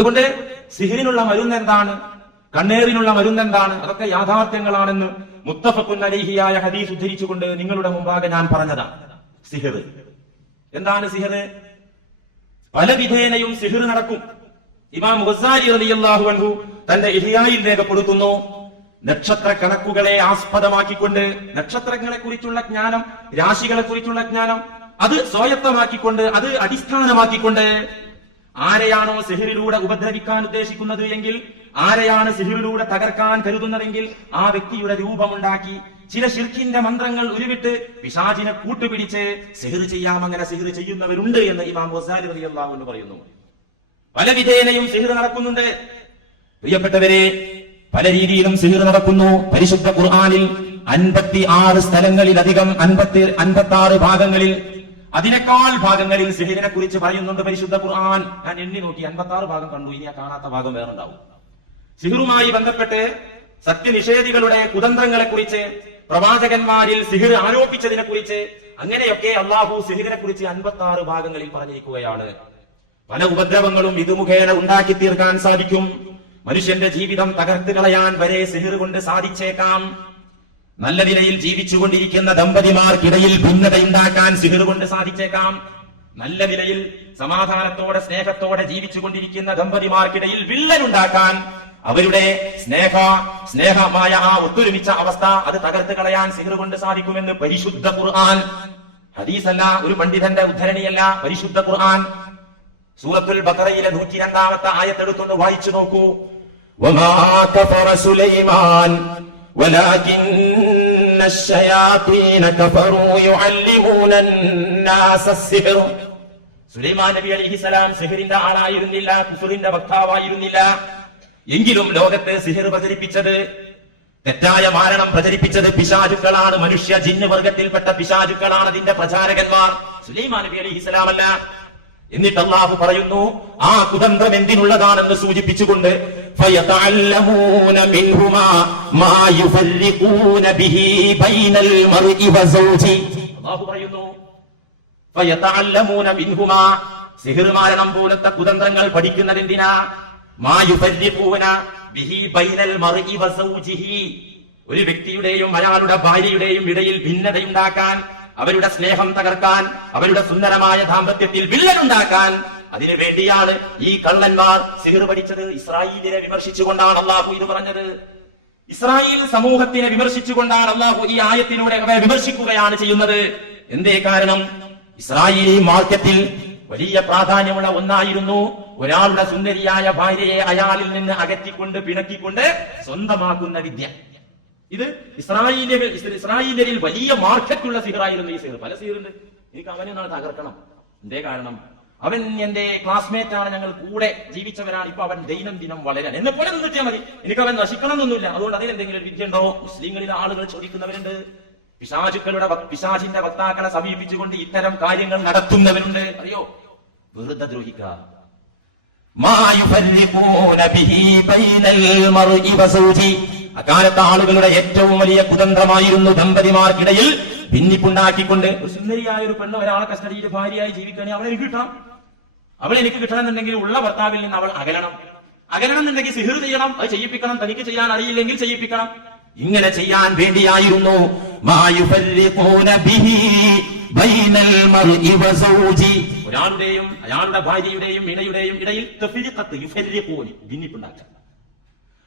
അതുകൊണ്ട് സിഹിറിനുള്ള മരുന്ന് എന്താണ്, കണ്ണേറിനുള്ള മരുന്ന് എന്താണ്, അതൊക്കെ യാഥാർത്ഥ്യങ്ങളാണെന്ന് മുത്തഫഖുൻ അലൈഹിയായ ഹദീസ് ഉദ്ധരിച്ചുകൊണ്ട് നിങ്ങളുടെ മുമ്പാകെ ഞാൻ പറഞ്ഞതാണ്. സിഹിർ എന്താണ്? സിഹിർ പല വിധേനയും സിഹിർ നടക്കും. ഇമാം ഗസാലി റളിയല്ലാഹു അൻഹു തന്റെ ഇഹ്യായിൽ രേഖപ്പെടുത്തുന്നു, നക്ഷത്ര കണക്കുകളെ ആസ്പദമാക്കിക്കൊണ്ട്, നക്ഷത്രങ്ങളെ കുറിച്ചുള്ള ജ്ഞാനം, രാശികളെ കുറിച്ചുള്ള ജ്ഞാനം അത് സ്വായത്തമാക്കിക്കൊണ്ട്, അത് അടിസ്ഥാനമാക്കിക്കൊണ്ട് ആരെയാണോ സിഹിറിലൂടെ ഉപദ്രവിക്കാൻ ഉദ്ദേശിക്കുന്നത് എങ്കിൽ, ആരെയാണ് സിഹിറിലൂടെ തകർക്കാൻ കരുതുന്നതെങ്കിൽ ആ വ്യക്തിയുടെ രൂപമുണ്ടാക്കി ചില ശിർക്കിന്റെ മന്ത്രങ്ങൾ ഉരുവിട്ട് പിശാചിനെ കൂട്ടുപിടിച്ച് സിഹിർ ചെയ്യാം. അങ്ങനെ സിഹിർ ചെയ്യുന്നവരുണ്ട് എന്ന് ഇമാം ഗസാലി റളിയല്ലാഹു അൻഹു പറയുന്നു. പല വിധേനയും സിഹിർ നടക്കുന്നുണ്ട്. പ്രിയപ്പെട്ടവരെ, പല രീതിയിലും സിഹിർ നടക്കുന്നു. പരിശുദ്ധ ഖുർആനിൽ 56 സ്ഥലങ്ങളിലധികം, 56 ഭാഗങ്ങളിൽ, അതിനേക്കാൾ ഭാഗങ്ങളിൽ സിഹിറിനെ കുറിച്ച് പറയുന്നുണ്ട് പരിശുദ്ധ ഖുർആൻ. ഞാൻ എണ്ണി നോക്കി, 56 ഭാഗം കണ്ടു. ഇനി ആ കാണാത്ത ഭാഗം വേറെ ഉണ്ടാവും. സിഹിറുമായി ബന്ധപ്പെട്ട് സത്യനിഷേധികളുടെ കുതന്ത്രങ്ങളെ കുറിച്ച്, പ്രവാചകന്മാരിൽ സിഹിർ ആരോപിച്ചതിനെ കുറിച്ച്, അങ്ങനെയൊക്കെ അള്ളാഹു സിഹിറിനെ കുറിച്ച് 56 ഭാഗങ്ങളിൽ പറഞ്ഞിരിക്കുകയാണ്. പല ഉപദ്രവങ്ങളും ഇത് മുഖേന ഉണ്ടാക്കി തീർക്കാൻ സാധിക്കും. മനുഷ്യന്റെ ജീവിതം തകർത്ത് കളയാൻ വരെ സിഹിർ കൊണ്ട് സാധിച്ചേക്കാം. നല്ല നിലയിൽ ജീവിച്ചുകൊണ്ടിരിക്കുന്ന ദമ്പതിമാർക്കിടയിൽ ഭിന്നതയുണ്ടാക്കാൻ സിഹിർ കൊണ്ട് സാധിച്ചേക്കാം. നല്ല നിലയിൽ സമാധാനത്തോടെ സ്നേഹത്തോടെ ജീവിച്ചുകൊണ്ടിരിക്കുന്ന ദമ്പതിമാർക്കിടയിൽ വിള്ളലുണ്ടാക്കാൻ, അവരുടെ സ്നേഹമായ ആ ഒത്തൊരുമിച്ച അവസ്ഥ അത് തകർത്ത് കളയാൻ സിഹിർ കൊണ്ട് സാധിക്കുമെന്ന് പരിശുദ്ധ ഖുർആൻ. ഹദീസല്ല, ഒരു പണ്ഡിതന്റെ ഉദ്ധരണിയല്ല, പരിശുദ്ധ ഖുർആൻ. സൂറത്തുൽ ബഖറയിലെ 102-ാമത്തെ ആയത്തെടുത്തൊന്ന് വായിച്ചു നോക്കൂ. വമാ കഫറ സുലൈമാൻ വലാകിന്ന അശ്ശയാതീന കഫറൂ യുഅല്ലിമൂന അന്നാസ അസ്സിഹ്ർ. സുലൈമാൻ നബി അലൈഹിസ്സലാം സിഹിറിന്റെ ആളായിരുന്നില്ല, കുഫറിന്റെ വക്താവായിരുന്നില്ല. എങ്കിലും ലോകത്ത് സിഹിർ പ്രചരിപ്പിച്ചത്, തെറ്റായ മാരണം പ്രചരിപ്പിച്ചത് പിശാചുക്കളാണ്. മനുഷ്യ ജിന്ന് വർഗത്തിൽപ്പെട്ട പിശാചുക്കളാണ് അതിന്റെ പ്രചാരകന്മാർ, സുലൈമാൻ നബി അലൈഹിസ്സലാം അല്ല. എന്നിട്ട് അല്ലാഹു പറയുന്നു, ആ കുതന്ത്രം എന്തിനുള്ളതാണെന്ന് സൂചിപ്പിച്ചുകൊണ്ട് ഫയതഅല്ലമൂന മിൻഹുമാ മാ യുഫർരിഖൂന ബിഹി ബൈനൽ മർഇ വസൗജി. അല്ലാഹു പറയുന്നു, ഫയതഅല്ലമൂന മിൻഹുമാ, സിഹിർ മാരണം പോലത്തെ കുതന്ത്രങ്ങൾ പഠിക്കുന്നതെന്തിനാ? മാ യുഫർരിഖൂന ബിഹി ബൈനൽ മർഇ വസൗജിഹി, ഒരു വ്യക്തിയുടെയും അയാളുടെ ഭാര്യയുടെയും ഇടയിൽ ഭിന്നതയുണ്ടാക്കാൻ, അവരുടെ സ്നേഹം തകർക്കാൻ, അവരുടെ സുന്ദരമായ ദാമ്പത്യത്തിൽ വിള്ളലുണ്ടാക്കാൻ, അതിനു വേണ്ടിയാണ് ഈ കള്ളന്മാർ സിഹിർ പഠിച്ചത്. ഇസ്രായേലിനെ വിമർശിച്ചുകൊണ്ടാണ് അള്ളാഹു ഇത് പറഞ്ഞത്. ഇസ്രായേൽ സമൂഹത്തിനെ വിമർശിച്ചുകൊണ്ടാണ് അള്ളാഹു ഈ ആയത്തിലൂടെ അവരെ വിമർശിക്കുകയാണ് ചെയ്യുന്നത്. എന്തേ കാരണം? ഇസ്രായേലി മാർക്കറ്റിൽ വലിയ പ്രാധാന്യമുള്ള ഒന്നായിരുന്നു ഒരാളുടെ സുന്ദരിയായ ഭാര്യയെ അയാളിൽ നിന്ന് അകറ്റിക്കൊണ്ട് പിണക്കിക്കൊണ്ട് സ്വന്തമാക്കുന്ന വിദ്യ. ഇത് ഇസ്രായേലിൽ വലിയ മാർക്കറ്റുള്ള സിഹിറായിരുന്നു ഈ സിഹിർ. പല സിഹിറുണ്ട്. എനിക്ക് അവനെ നാളെ തകർക്കണം. എന്തേ കാരണം? അവൻ എന്റെ ക്ലാസ്മേറ്റ് ആണ്, ഞങ്ങൾ കൂടെ ജീവിച്ചവരാണ്. ഇപ്പൊ അവൻ ദൈനംദിനം വളരാൻ എന്നെ പോലെ നിന്നിട്ടാൽ മതി, എനിക്ക് അവൻ നശിക്കണം എന്നൊന്നുമില്ല. അതുകൊണ്ട് അതിനെന്തെങ്കിലും വിദ്യ ഉണ്ടോ? മുസ്ലിങ്ങളിലെ ആളുകൾ ചോദിക്കുന്നവരുണ്ട്. പിശാചിന്റെ വക്താക്കളെ സമീപിച്ചുകൊണ്ട് ഇത്തരം കാര്യങ്ങൾ നടത്തുന്നവരുണ്ട്. അറിയോ? വെറുതെ ദ്രോഹിക്കുക. അക്കാലത്തെ ആളുകളുടെ ഏറ്റവും വലിയ കുതന്ത്രമായിരുന്നു ദമ്പതിമാർക്കിടയിൽ ഭിന്നിപ്പുണ്ടാക്കിക്കൊണ്ട്, സുന്ദരിയായ ഒരു പെണ്ണ് ഒരാളെ കസ്റ്റഡിയിൽ ഭാര്യയായി ജീവിക്കുകയാണെങ്കിൽ അവളെ എനിക്ക് കിട്ടണം. അവളെ എനിക്ക് കിട്ടണമെന്നുണ്ടെങ്കിൽ ഉള്ള ഭർത്താവിൽ നിന്ന് അവൾ അകലണം എന്നുണ്ടെങ്കിൽ സിഹിർ ചെയ്യണം, അത് ചെയ്യിപ്പിക്കണം. തനിക്ക് ചെയ്യാൻ അറിയില്ലെങ്കിൽ ചെയ്യിപ്പിക്കണം. ഇങ്ങനെ ചെയ്യാൻ വേണ്ടിയായിരുന്നു ഒരാളുടെയും അയാളുടെ ഭാര്യയുടെയും ഇണയുടെയും ഇടയിൽ ഭിന്നിപ്പുണ്ടാക്കുക.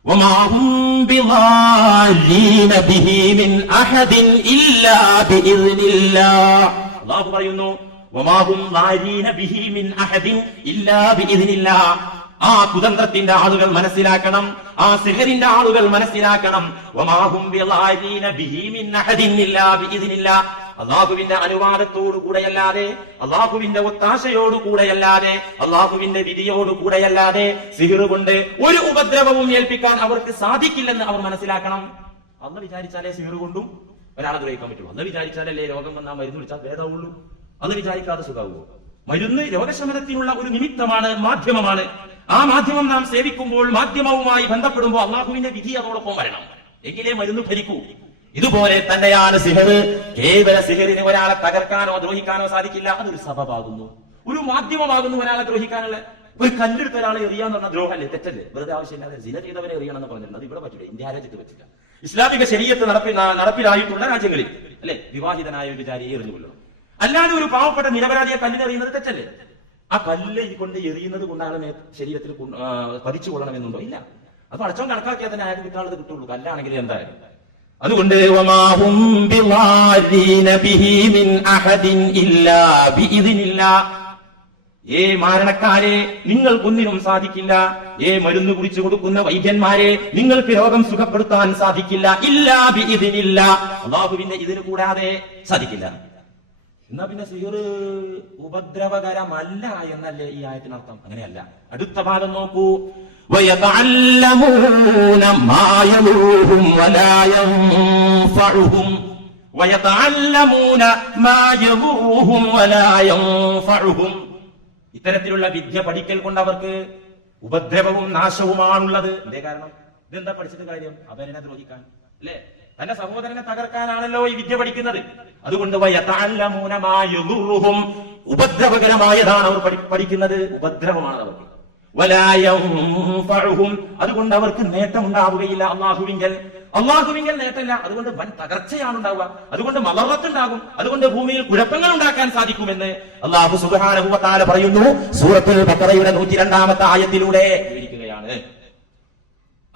وما هم بضارين به من أحد إلا بإذن الله. الله പറയുന്നു, وما هم ضارين به من أحد إلا بإذن الله. ആ കുതന്ത്രത്തിന്റെ ആളുകൾ മനസ്സിലാക്കണം, ആ സിഹറിന്റെ ആളുകൾ മനസ്സിലാക്കണം. وما هم بضارين به من أحد إلا بإذن الله. അള്ളാഹുവിന്റെ അനുവാദത്തോടു കൂടെയല്ലാതെ, അള്ളാഹുവിന്റെ ഒത്താശയോടു കൂടെയല്ലാതെ, അള്ളാഹുവിന്റെ വിധിയോടു കൂടെയല്ലാതെ സിഹിർ കൊണ്ട് ഒരു ഉപദ്രവവും ഏൽപ്പിക്കാൻ അവർക്ക് സാധിക്കില്ലെന്ന് അവർ മനസ്സിലാക്കണം. അന്ന് വിചാരിച്ചാലേ സിഹിർ കൊണ്ടും ഒരാളെ ഗ്രഹിക്കാൻ പറ്റുള്ളൂ. അന്ന് വിചാരിച്ചാലല്ലേ രോഗം വന്നാൽ മരുന്ന് വിളിച്ചാൽ ഭേദമുള്ളൂ. അന്ന് വിചാരിക്കാതെ സുഖാവുമോ? മരുന്ന് രോഗശമനത്തിനുള്ള ഒരു നിമിത്തമാണ്, മാധ്യമമാണ്. ആ മാധ്യമം നാം സേവിക്കുമ്പോൾ, മാധ്യമവുമായി ബന്ധപ്പെടുമ്പോൾ അള്ളാഹുവിന്റെ വിധി അതോടൊപ്പം വരണം, എങ്കിലേ മരുന്ന് ഭരിക്കൂ. ഇതുപോലെ തന്നെയാണ് സിഹിർ. കേവല സിഹിറിന് ഒരാളെ തകർക്കാനോ ദ്രോഹിക്കാനോ സാധിക്കില്ല. അതൊരു സബബാകുന്നു, ഒരു മാധ്യമമാകുന്നു ഒരാളെ ദ്രോഹിക്കാനുള്ള. ഒരു കല്ലെടുത്ത ഒരാളെ എറിയാന്ന് പറഞ്ഞാൽ ദ്രോഹല്ലേ, തെറ്റല്ലേ? വെറുതെ ആവശ്യമില്ലാതെ സിന ചെയ്തവരെ എറിയണമെന്ന് പറഞ്ഞിട്ടുണ്ട്. അത് ഇവിടെ പറ്റില്ല, ഇന്ത്യ രാജ്യത്ത് പറ്റില്ല. ഇസ്ലാമിക ശരീഅത്ത് നടപ്പിലായിട്ടുള്ള രാജ്യങ്ങളിൽ അല്ലെ വിവാഹിതനായ ഒരു വിചാരിയെ എറിഞ്ഞുകൊള്ളണം. അല്ലാതെ ഒരു പാവപ്പെട്ട നിരപരാധിയെ കല്ലിനെറിയുന്നത് തെറ്റല്ലേ? ആ കല്ല് കൊണ്ട് എറിയുന്നത് കൊണ്ട് അയാളെ ശരീരത്തിൽ പതിച്ചു കൊള്ളണമെന്നുണ്ടോ? ഇല്ല. അത് പടച്ചവൻ കണക്കാക്കിയാൽ തന്നെ അയാൾക്ക് കിട്ടാനുള്ളത് കിട്ടുള്ളൂ, കല്ലാണെങ്കിൽ എന്തായാലും. അതുകൊണ്ട് മാരണക്കാരെ നിങ്ങൾക്കൊന്നിനും സാധിക്കില്ല. മരുന്ന് കുറിച്ചു കൊടുക്കുന്ന വൈദ്യന്മാരെ നിങ്ങൾക്ക് രോഗം സുഖപ്പെടുത്താൻ സാധിക്കില്ല. ഇല്ലാ ബിഇദ്നില്ല, അല്ലാഹുവിന്റെ ഇതിന് കൂടാതെ സാധിക്കില്ല. എന്നാ പിന്നെ സിഹർ ഉപദ്രവകരമല്ല എന്നല്ലേ ഈ ആയത്തിനർത്ഥം? അങ്ങനെയല്ല. അടുത്ത ഭാഗം നോക്കൂ. وَيَتَعَلَّمُونَ مَا يَضُرُّهُمْ وَلَا يَنفَعُهُمْ وَيَتَعَلَّمُونَ مَا يَضُرُّهُمْ وَلَا يَنفَعُهُمْ. ഇത്തരത്തിലുള്ള വിദ്യ പഠിക്കൽ കൊണ്ട് അവർക്ക് ഉപദ്രവവും നാശവുമാണുള്ളത്. എന്തേ കാരണം? ഇതെന്താ പഠിച്ചിട്ട് കാര്യം? അവരെ ദ്രോഹിക്കാൻ അല്ലേ? തന്റെ സഹോദരനെ തകർക്കാനാണല്ലോ ഈ വിദ്യ പഠിക്കുന്നത്. അതുകൊണ്ട് വയതഅല്ലമൂന മാ യദുറുഹും, ഉപദ്രവകരമായതാണ് അവർ പഠിക്കുന്നത്, ഉപദ്രവമാണ് അവർക്ക്. വലാ യൻഫഉഹും, അതുകൊണ്ട് അവർക്ക് നേട്ടം ഉണ്ടാവുകയില്ല. അള്ളാഹുവിങ്കൽ നേട്ടമില്ല, അതുകൊണ്ട് വൻ തകർച്ചയാണ് ഉണ്ടാവുക, അതുകൊണ്ട് മളറത്തുണ്ടാകും, അതുകൊണ്ട് ഭൂമിയിൽ കുഴപ്പങ്ങൾ ഉണ്ടാക്കാൻ സാധിക്കുമെന്ന് അല്ലാഹു സുബ്ഹാനഹു വ തആല പറയുന്നു സൂറത്തുൽ ബഖറയുടെ 102-ാമത്തെ ആയത്തിലൂടെ വിവരിക്കുകയാണ്.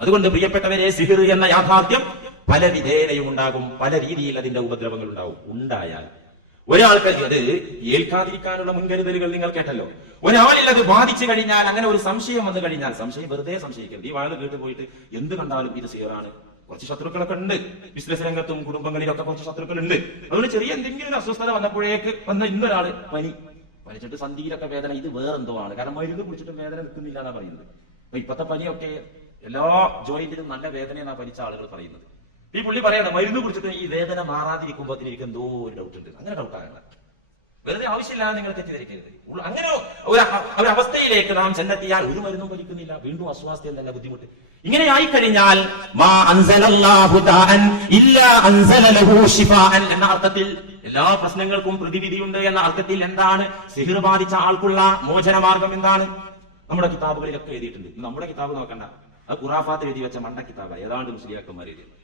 അതുകൊണ്ട് പ്രിയപ്പെട്ടവരെ, സിഹർ എന്ന യാഥാർത്ഥ്യം പല വിധേനയും ഉണ്ടാകും, പല രീതിയിൽ അതിന്റെ ഉപദ്രവങ്ങൾ ഉണ്ടാവും. ഉണ്ടായാൽ ഒരാൾക്ക് അത് ഏൽക്കാതിരിക്കാനുള്ള മുൻകരുതലുകൾ നിങ്ങൾ കേട്ടല്ലോ. ഒരാളിൽ അത് ബാധിച്ചു കഴിഞ്ഞാൽ, അങ്ങനെ ഒരു സംശയം വന്നു കഴിഞ്ഞാൽ, സംശയം വെറുതെ സംശയിക്കരുത്. ഈ വാഴ കേട്ട് പോയിട്ട് എന്ത് കണ്ടാലും ഇത് സിഹറാണ്. കുറച്ച് ശത്രുക്കളൊക്കെ ഉണ്ട്, ബിസിനസ് രംഗത്തും കുടുംബങ്ങളിലൊക്കെ കുറച്ച് ശത്രുക്കൾ ഉണ്ട്. അതുകൊണ്ട് ചെറിയ എന്തെങ്കിലും അസ്വസ്ഥത വന്നപ്പോഴേക്ക് ഇന്നൊരാള് പനിച്ചിട്ട് സന്ധിയിലൊക്കെ വേദന, ഇത് വേറെന്തോ ആണ്, കാരണം മരുന്ന് കുടിച്ചിട്ട് വേദന നിൽക്കുന്നില്ല എന്നാ പറയുന്നത്. അപ്പൊ ഇപ്പത്തെ പനിയൊക്കെ എല്ലാ ജോയിന്റിലും നല്ല വേദനയെന്നാ പനിച്ച ആളുകൾ പറയുന്നത്. ഈ പുള്ളി പറയണം മരുന്ന് കുടിച്ചിട്ട് ഈ വേദന മാറാതിരിക്കുമ്പോൾ എനിക്ക് എന്തോ ഒരു ഡൗട്ട് ഉണ്ട്. അങ്ങനെ ഡൗട്ടാകണം, വെറുതെ ആവശ്യമില്ലാതെ നിങ്ങൾ തെറ്റിദ്ധരിക്കരുത്. അങ്ങനെ ഒരു അവസ്ഥയിലേക്ക് നാം ചെന്നെത്തിയാൽ ഒരു മരുന്നും വലിക്കുന്നില്ല, വീണ്ടും അസ്വാസ്ഥ്യം തന്നെ, ബുദ്ധിമുട്ട്. ഇങ്ങനെ ആയിക്കഴിഞ്ഞാൽ മാ അൻസലല്ലാഹു ദാഅൻ ഇല്ലാ അൻസല ലഹു ശിഫാഅൻ എന്ന അർത്ഥത്തിൽ എല്ലാ പ്രശ്നങ്ങൾക്കും പ്രതിവിധിയുണ്ട് എന്ന അർത്ഥത്തിൽ എന്താണ് സിഹർ ബാധിച്ച ആൾക്കുള്ള മോചനമാർഗം എന്താണ്? നമ്മുടെ കിതാബുകളിലൊക്കെ എഴുതിയിട്ടുണ്ട്. നമ്മുടെ കിതാബ് നോക്കണ്ട, അത് ഖുറാഫാത്ത് എഴുതി വെച്ച മണ്ട കിതാബാണ്, ഏതാണ്ട് മുസ്ലിയാക്കന്മാർ എഴുതിയത്.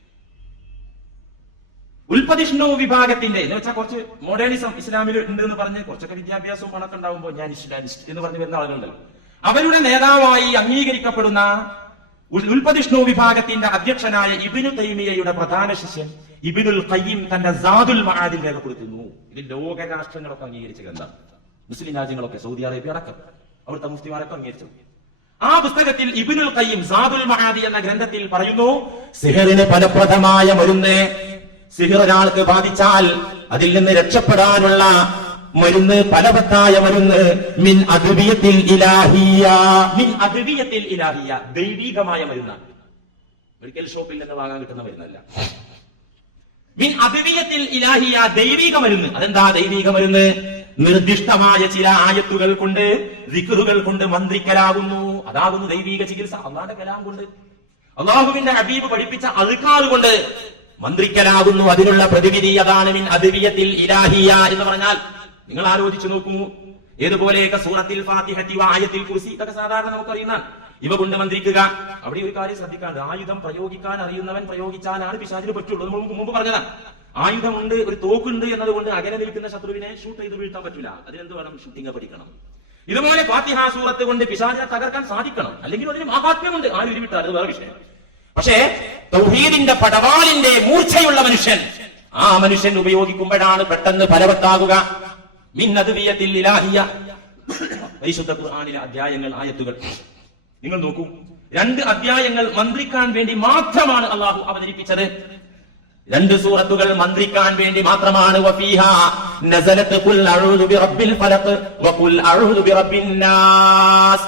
ഉൽപ്പതിഷ്ണു വിഭാഗത്തിന്റെ എന്ന് വെച്ചാൽ കുറച്ച് മോഡേണിസം ഇസ്ലാമിൽ ഉണ്ട് എന്ന് പറഞ്ഞ് കുറച്ചൊക്കെ വിദ്യാഭ്യാസവും പണൊക്കെ ഉണ്ടാവുമ്പോൾ ഞാൻ ഇസ്ലാമിസ്റ്റ് എന്ന് പറഞ്ഞ് വരുന്ന ആളുകളുണ്ടല്ലോ. അവരുടെ നേതാവായി അംഗീകരിക്കപ്പെടുന്ന ഉൽപ്പതിഷ്ണു വിഭാഗത്തിന്റെ അധ്യക്ഷനായ ഇബ്നു തൈമിയയുടെ പ്രധാന ശിഷ്യൻ ഇബ്നുൽ ഖയ്യിം തന്റെ സാദുൽ മആദിൽ രേഖപ്പെടുത്തുന്നു. ഇത് ലോക രാഷ്ട്രങ്ങളൊക്കെ അംഗീകരിച്ച ഗ്രന്ഥം, മുസ്ലിം രാജ്യങ്ങളൊക്കെ, സൗദി അറേബ്യ അടക്കം അവിടുത്തെ മുഫ്തിമാരൊക്കെ അംഗീകരിച്ചു. ആ പുസ്തകത്തിൽ ഇബ്നുൽ ഖയ്യിം സാദുൽ മആദി എന്ന ഗ്രന്ഥത്തിൽ പറയുന്നു, സിഹറിന് ഫലപ്രദമായ മരുന്ന്, സിഹർ ഒരാൾക്ക് ബാധിച്ചാൽ അതിൽ നിന്ന് രക്ഷപ്പെടാനുള്ള മരുന്ന്, ഫലവത്തായ മരുന്ന്, മിൻ അദ്വിയത്തിൽ ഇലാഹിയ, മിൻ അദ്വിയത്തിൽ ഇലാഹിയ, ദൈവികമായ മരുന്നാണ്. മെഡിക്കൽ ഷോപ്പിൽ നിന്ന് വാങ്ങാൻ കിട്ടുന്ന മരുന്നല്ല. മിൻ അദ്വിയത്തിൽ ഇലാഹിയ, ദൈവിക മരുന്ന്. അതെന്താ ദൈവിക മരുന്ന്? നിർദ്ദിഷ്ടമായ ചില ആയത്തുകൾ കൊണ്ട്, ദിക്റുകൾ കൊണ്ട് മന്ത്രിക്കലാകുന്നു. അതാകുന്നു ദൈവിക ചികിത്സ. അല്ലാഹുവിന്റെ കലാം കൊണ്ട്, അല്ലാഹുവിന്റെ ഹബീബ് പഠിപ്പിച്ച അദ്കാർ കൊണ്ട് മന്ത്രിക്കലാകുന്നു. അതിനുള്ള പ്രതിവിധി അതാണ് മിൻ അദ്വിയത്തിൽ ഇലാഹിയ എന്ന് പറഞ്ഞാൽ. നിങ്ങൾ ആലോചിച്ചു നോക്കൂ, ഏതുപോലെയൊക്കെ സൂറത്തിൽ ഫാത്തിഹത്തി ആയത്തിൽ കുർസി, ഇതൊക്കെ സാധാരണ നമുക്കറിയുന്ന ഇവ കൊണ്ട് മന്ത്രിക്കുക. അവിടെ ഒരു കാര്യം ശ്രദ്ധിക്കാണ്ട്, ആയുധം പ്രയോഗിക്കാൻ അറിയുന്നവൻ പ്രയോഗിച്ചാലാണ് പിശാചിന് പറ്റുള്ളൂ. നമ്മൾ മുമ്പ് പറഞ്ഞതാണ്, ആയുധമുണ്ട്, ഒരു തോക്കുണ്ട് എന്നതുകൊണ്ട് അകലെ നിൽക്കുന്ന ശത്രുവിനെ ഷൂട്ട് ചെയ്ത് വീഴ്ത്താൻ പറ്റില്ല. അതിനെന്ത് വേണം? ഷൂട്ടിംഗ് പഠിക്കണം. ഇതുപോലെ ഫാത്തിഹ സൂറത്ത് കൊണ്ട് പിശാചിനെ തകർക്കാൻ സാധിക്കണം. അല്ലെങ്കിൽ അതിന് മഹാത്മ്യമുണ്ട്, ആരും ഉരുവിട്ടാൽ അത് വേറെ വിഷയം. പക്ഷേ തൗഹീദിന്റെ പടവാളിന്റെ മൂർച്ചയുള്ള മനുഷ്യൻ, ആ മനുഷ്യൻ ഉപയോഗിക്കുമ്പോഴാണ് പെട്ടെന്ന് ഫലവത്താകുക. മിൻ അദ്വിയത്തിൽ ഇലാഹിയ, പരിശുദ്ധ ഖുർആനിലെ അധ്യായങ്ങൾ, ആയത്തുകൾ നിങ്ങൾ നോക്കൂ. 2 അധ്യായങ്ങൾ മന്ത്രിക്കാൻ വേണ്ടി മാത്രമാണ് അള്ളാഹു അവതരിപ്പിച്ചത്. 2 സൂറത്തുകൾ മന്ത്രിക്കാൻ വേണ്ടി മാത്രമാണ്. വഫീഹാ നസലത് ഖുൽ അഊദു ബിറബ്ബിൽ ഫലഖ് വഖുൽ അഊദു ബിറബ്ബിൻ നാസ്.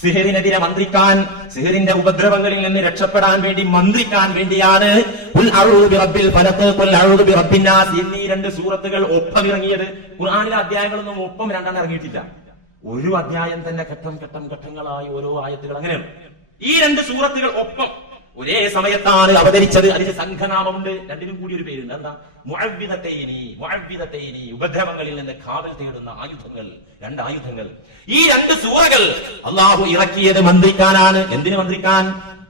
സിഹറിനെതിരെ മന്ത്രിക്കാൻ, സിഹറിന്റെ ഉപദ്രവങ്ങളിൽ നിന്ന് രക്ഷപ്പെടാൻ വേണ്ടി മന്ത്രിക്കാൻ വേണ്ടിയാണ് ഖുൽ അഊദു ബിറബ്ബിൽ ഫലഖ് ഖുൽ അഊദു ബിറബ്ബിൻ നാസ് എന്നീ 2 സൂറത്തുകൾ ഒപ്പം ഇറങ്ങിയത്. ഖുർആനിലെ അധ്യായങ്ങളൊന്നും ഒപ്പം 2 ഇറങ്ങിയിട്ടില്ല. ഒരു അധ്യായം തന്നെ ഘട്ടങ്ങളായി ഓരോ ആയത്തുകൾ, അങ്ങനെയാണ്. ഈ 2 സൂറത്തുകൾ ഒപ്പം ഒരേ സമയത്താണ് അവതരിച്ചത്. അതിന് സംഘനാമമുണ്ട്, രണ്ടിനും കൂടി ഒരു പേരുണ്ട്. എന്താ? മുഅവ്വിദതൈനി, ഉപദ്രവങ്ങളിൽ നിന്ന് കാവൽ തേടുന്ന ആയുധങ്ങൾ, രണ്ട് ആയുധങ്ങൾ. ഈ രണ്ട് സൂറകൾ അള്ളാഹു ഇറക്കിയത് മന്ത്രിക്കാനാണ്. എന്തിനു മന്ത്രിക്കാൻ?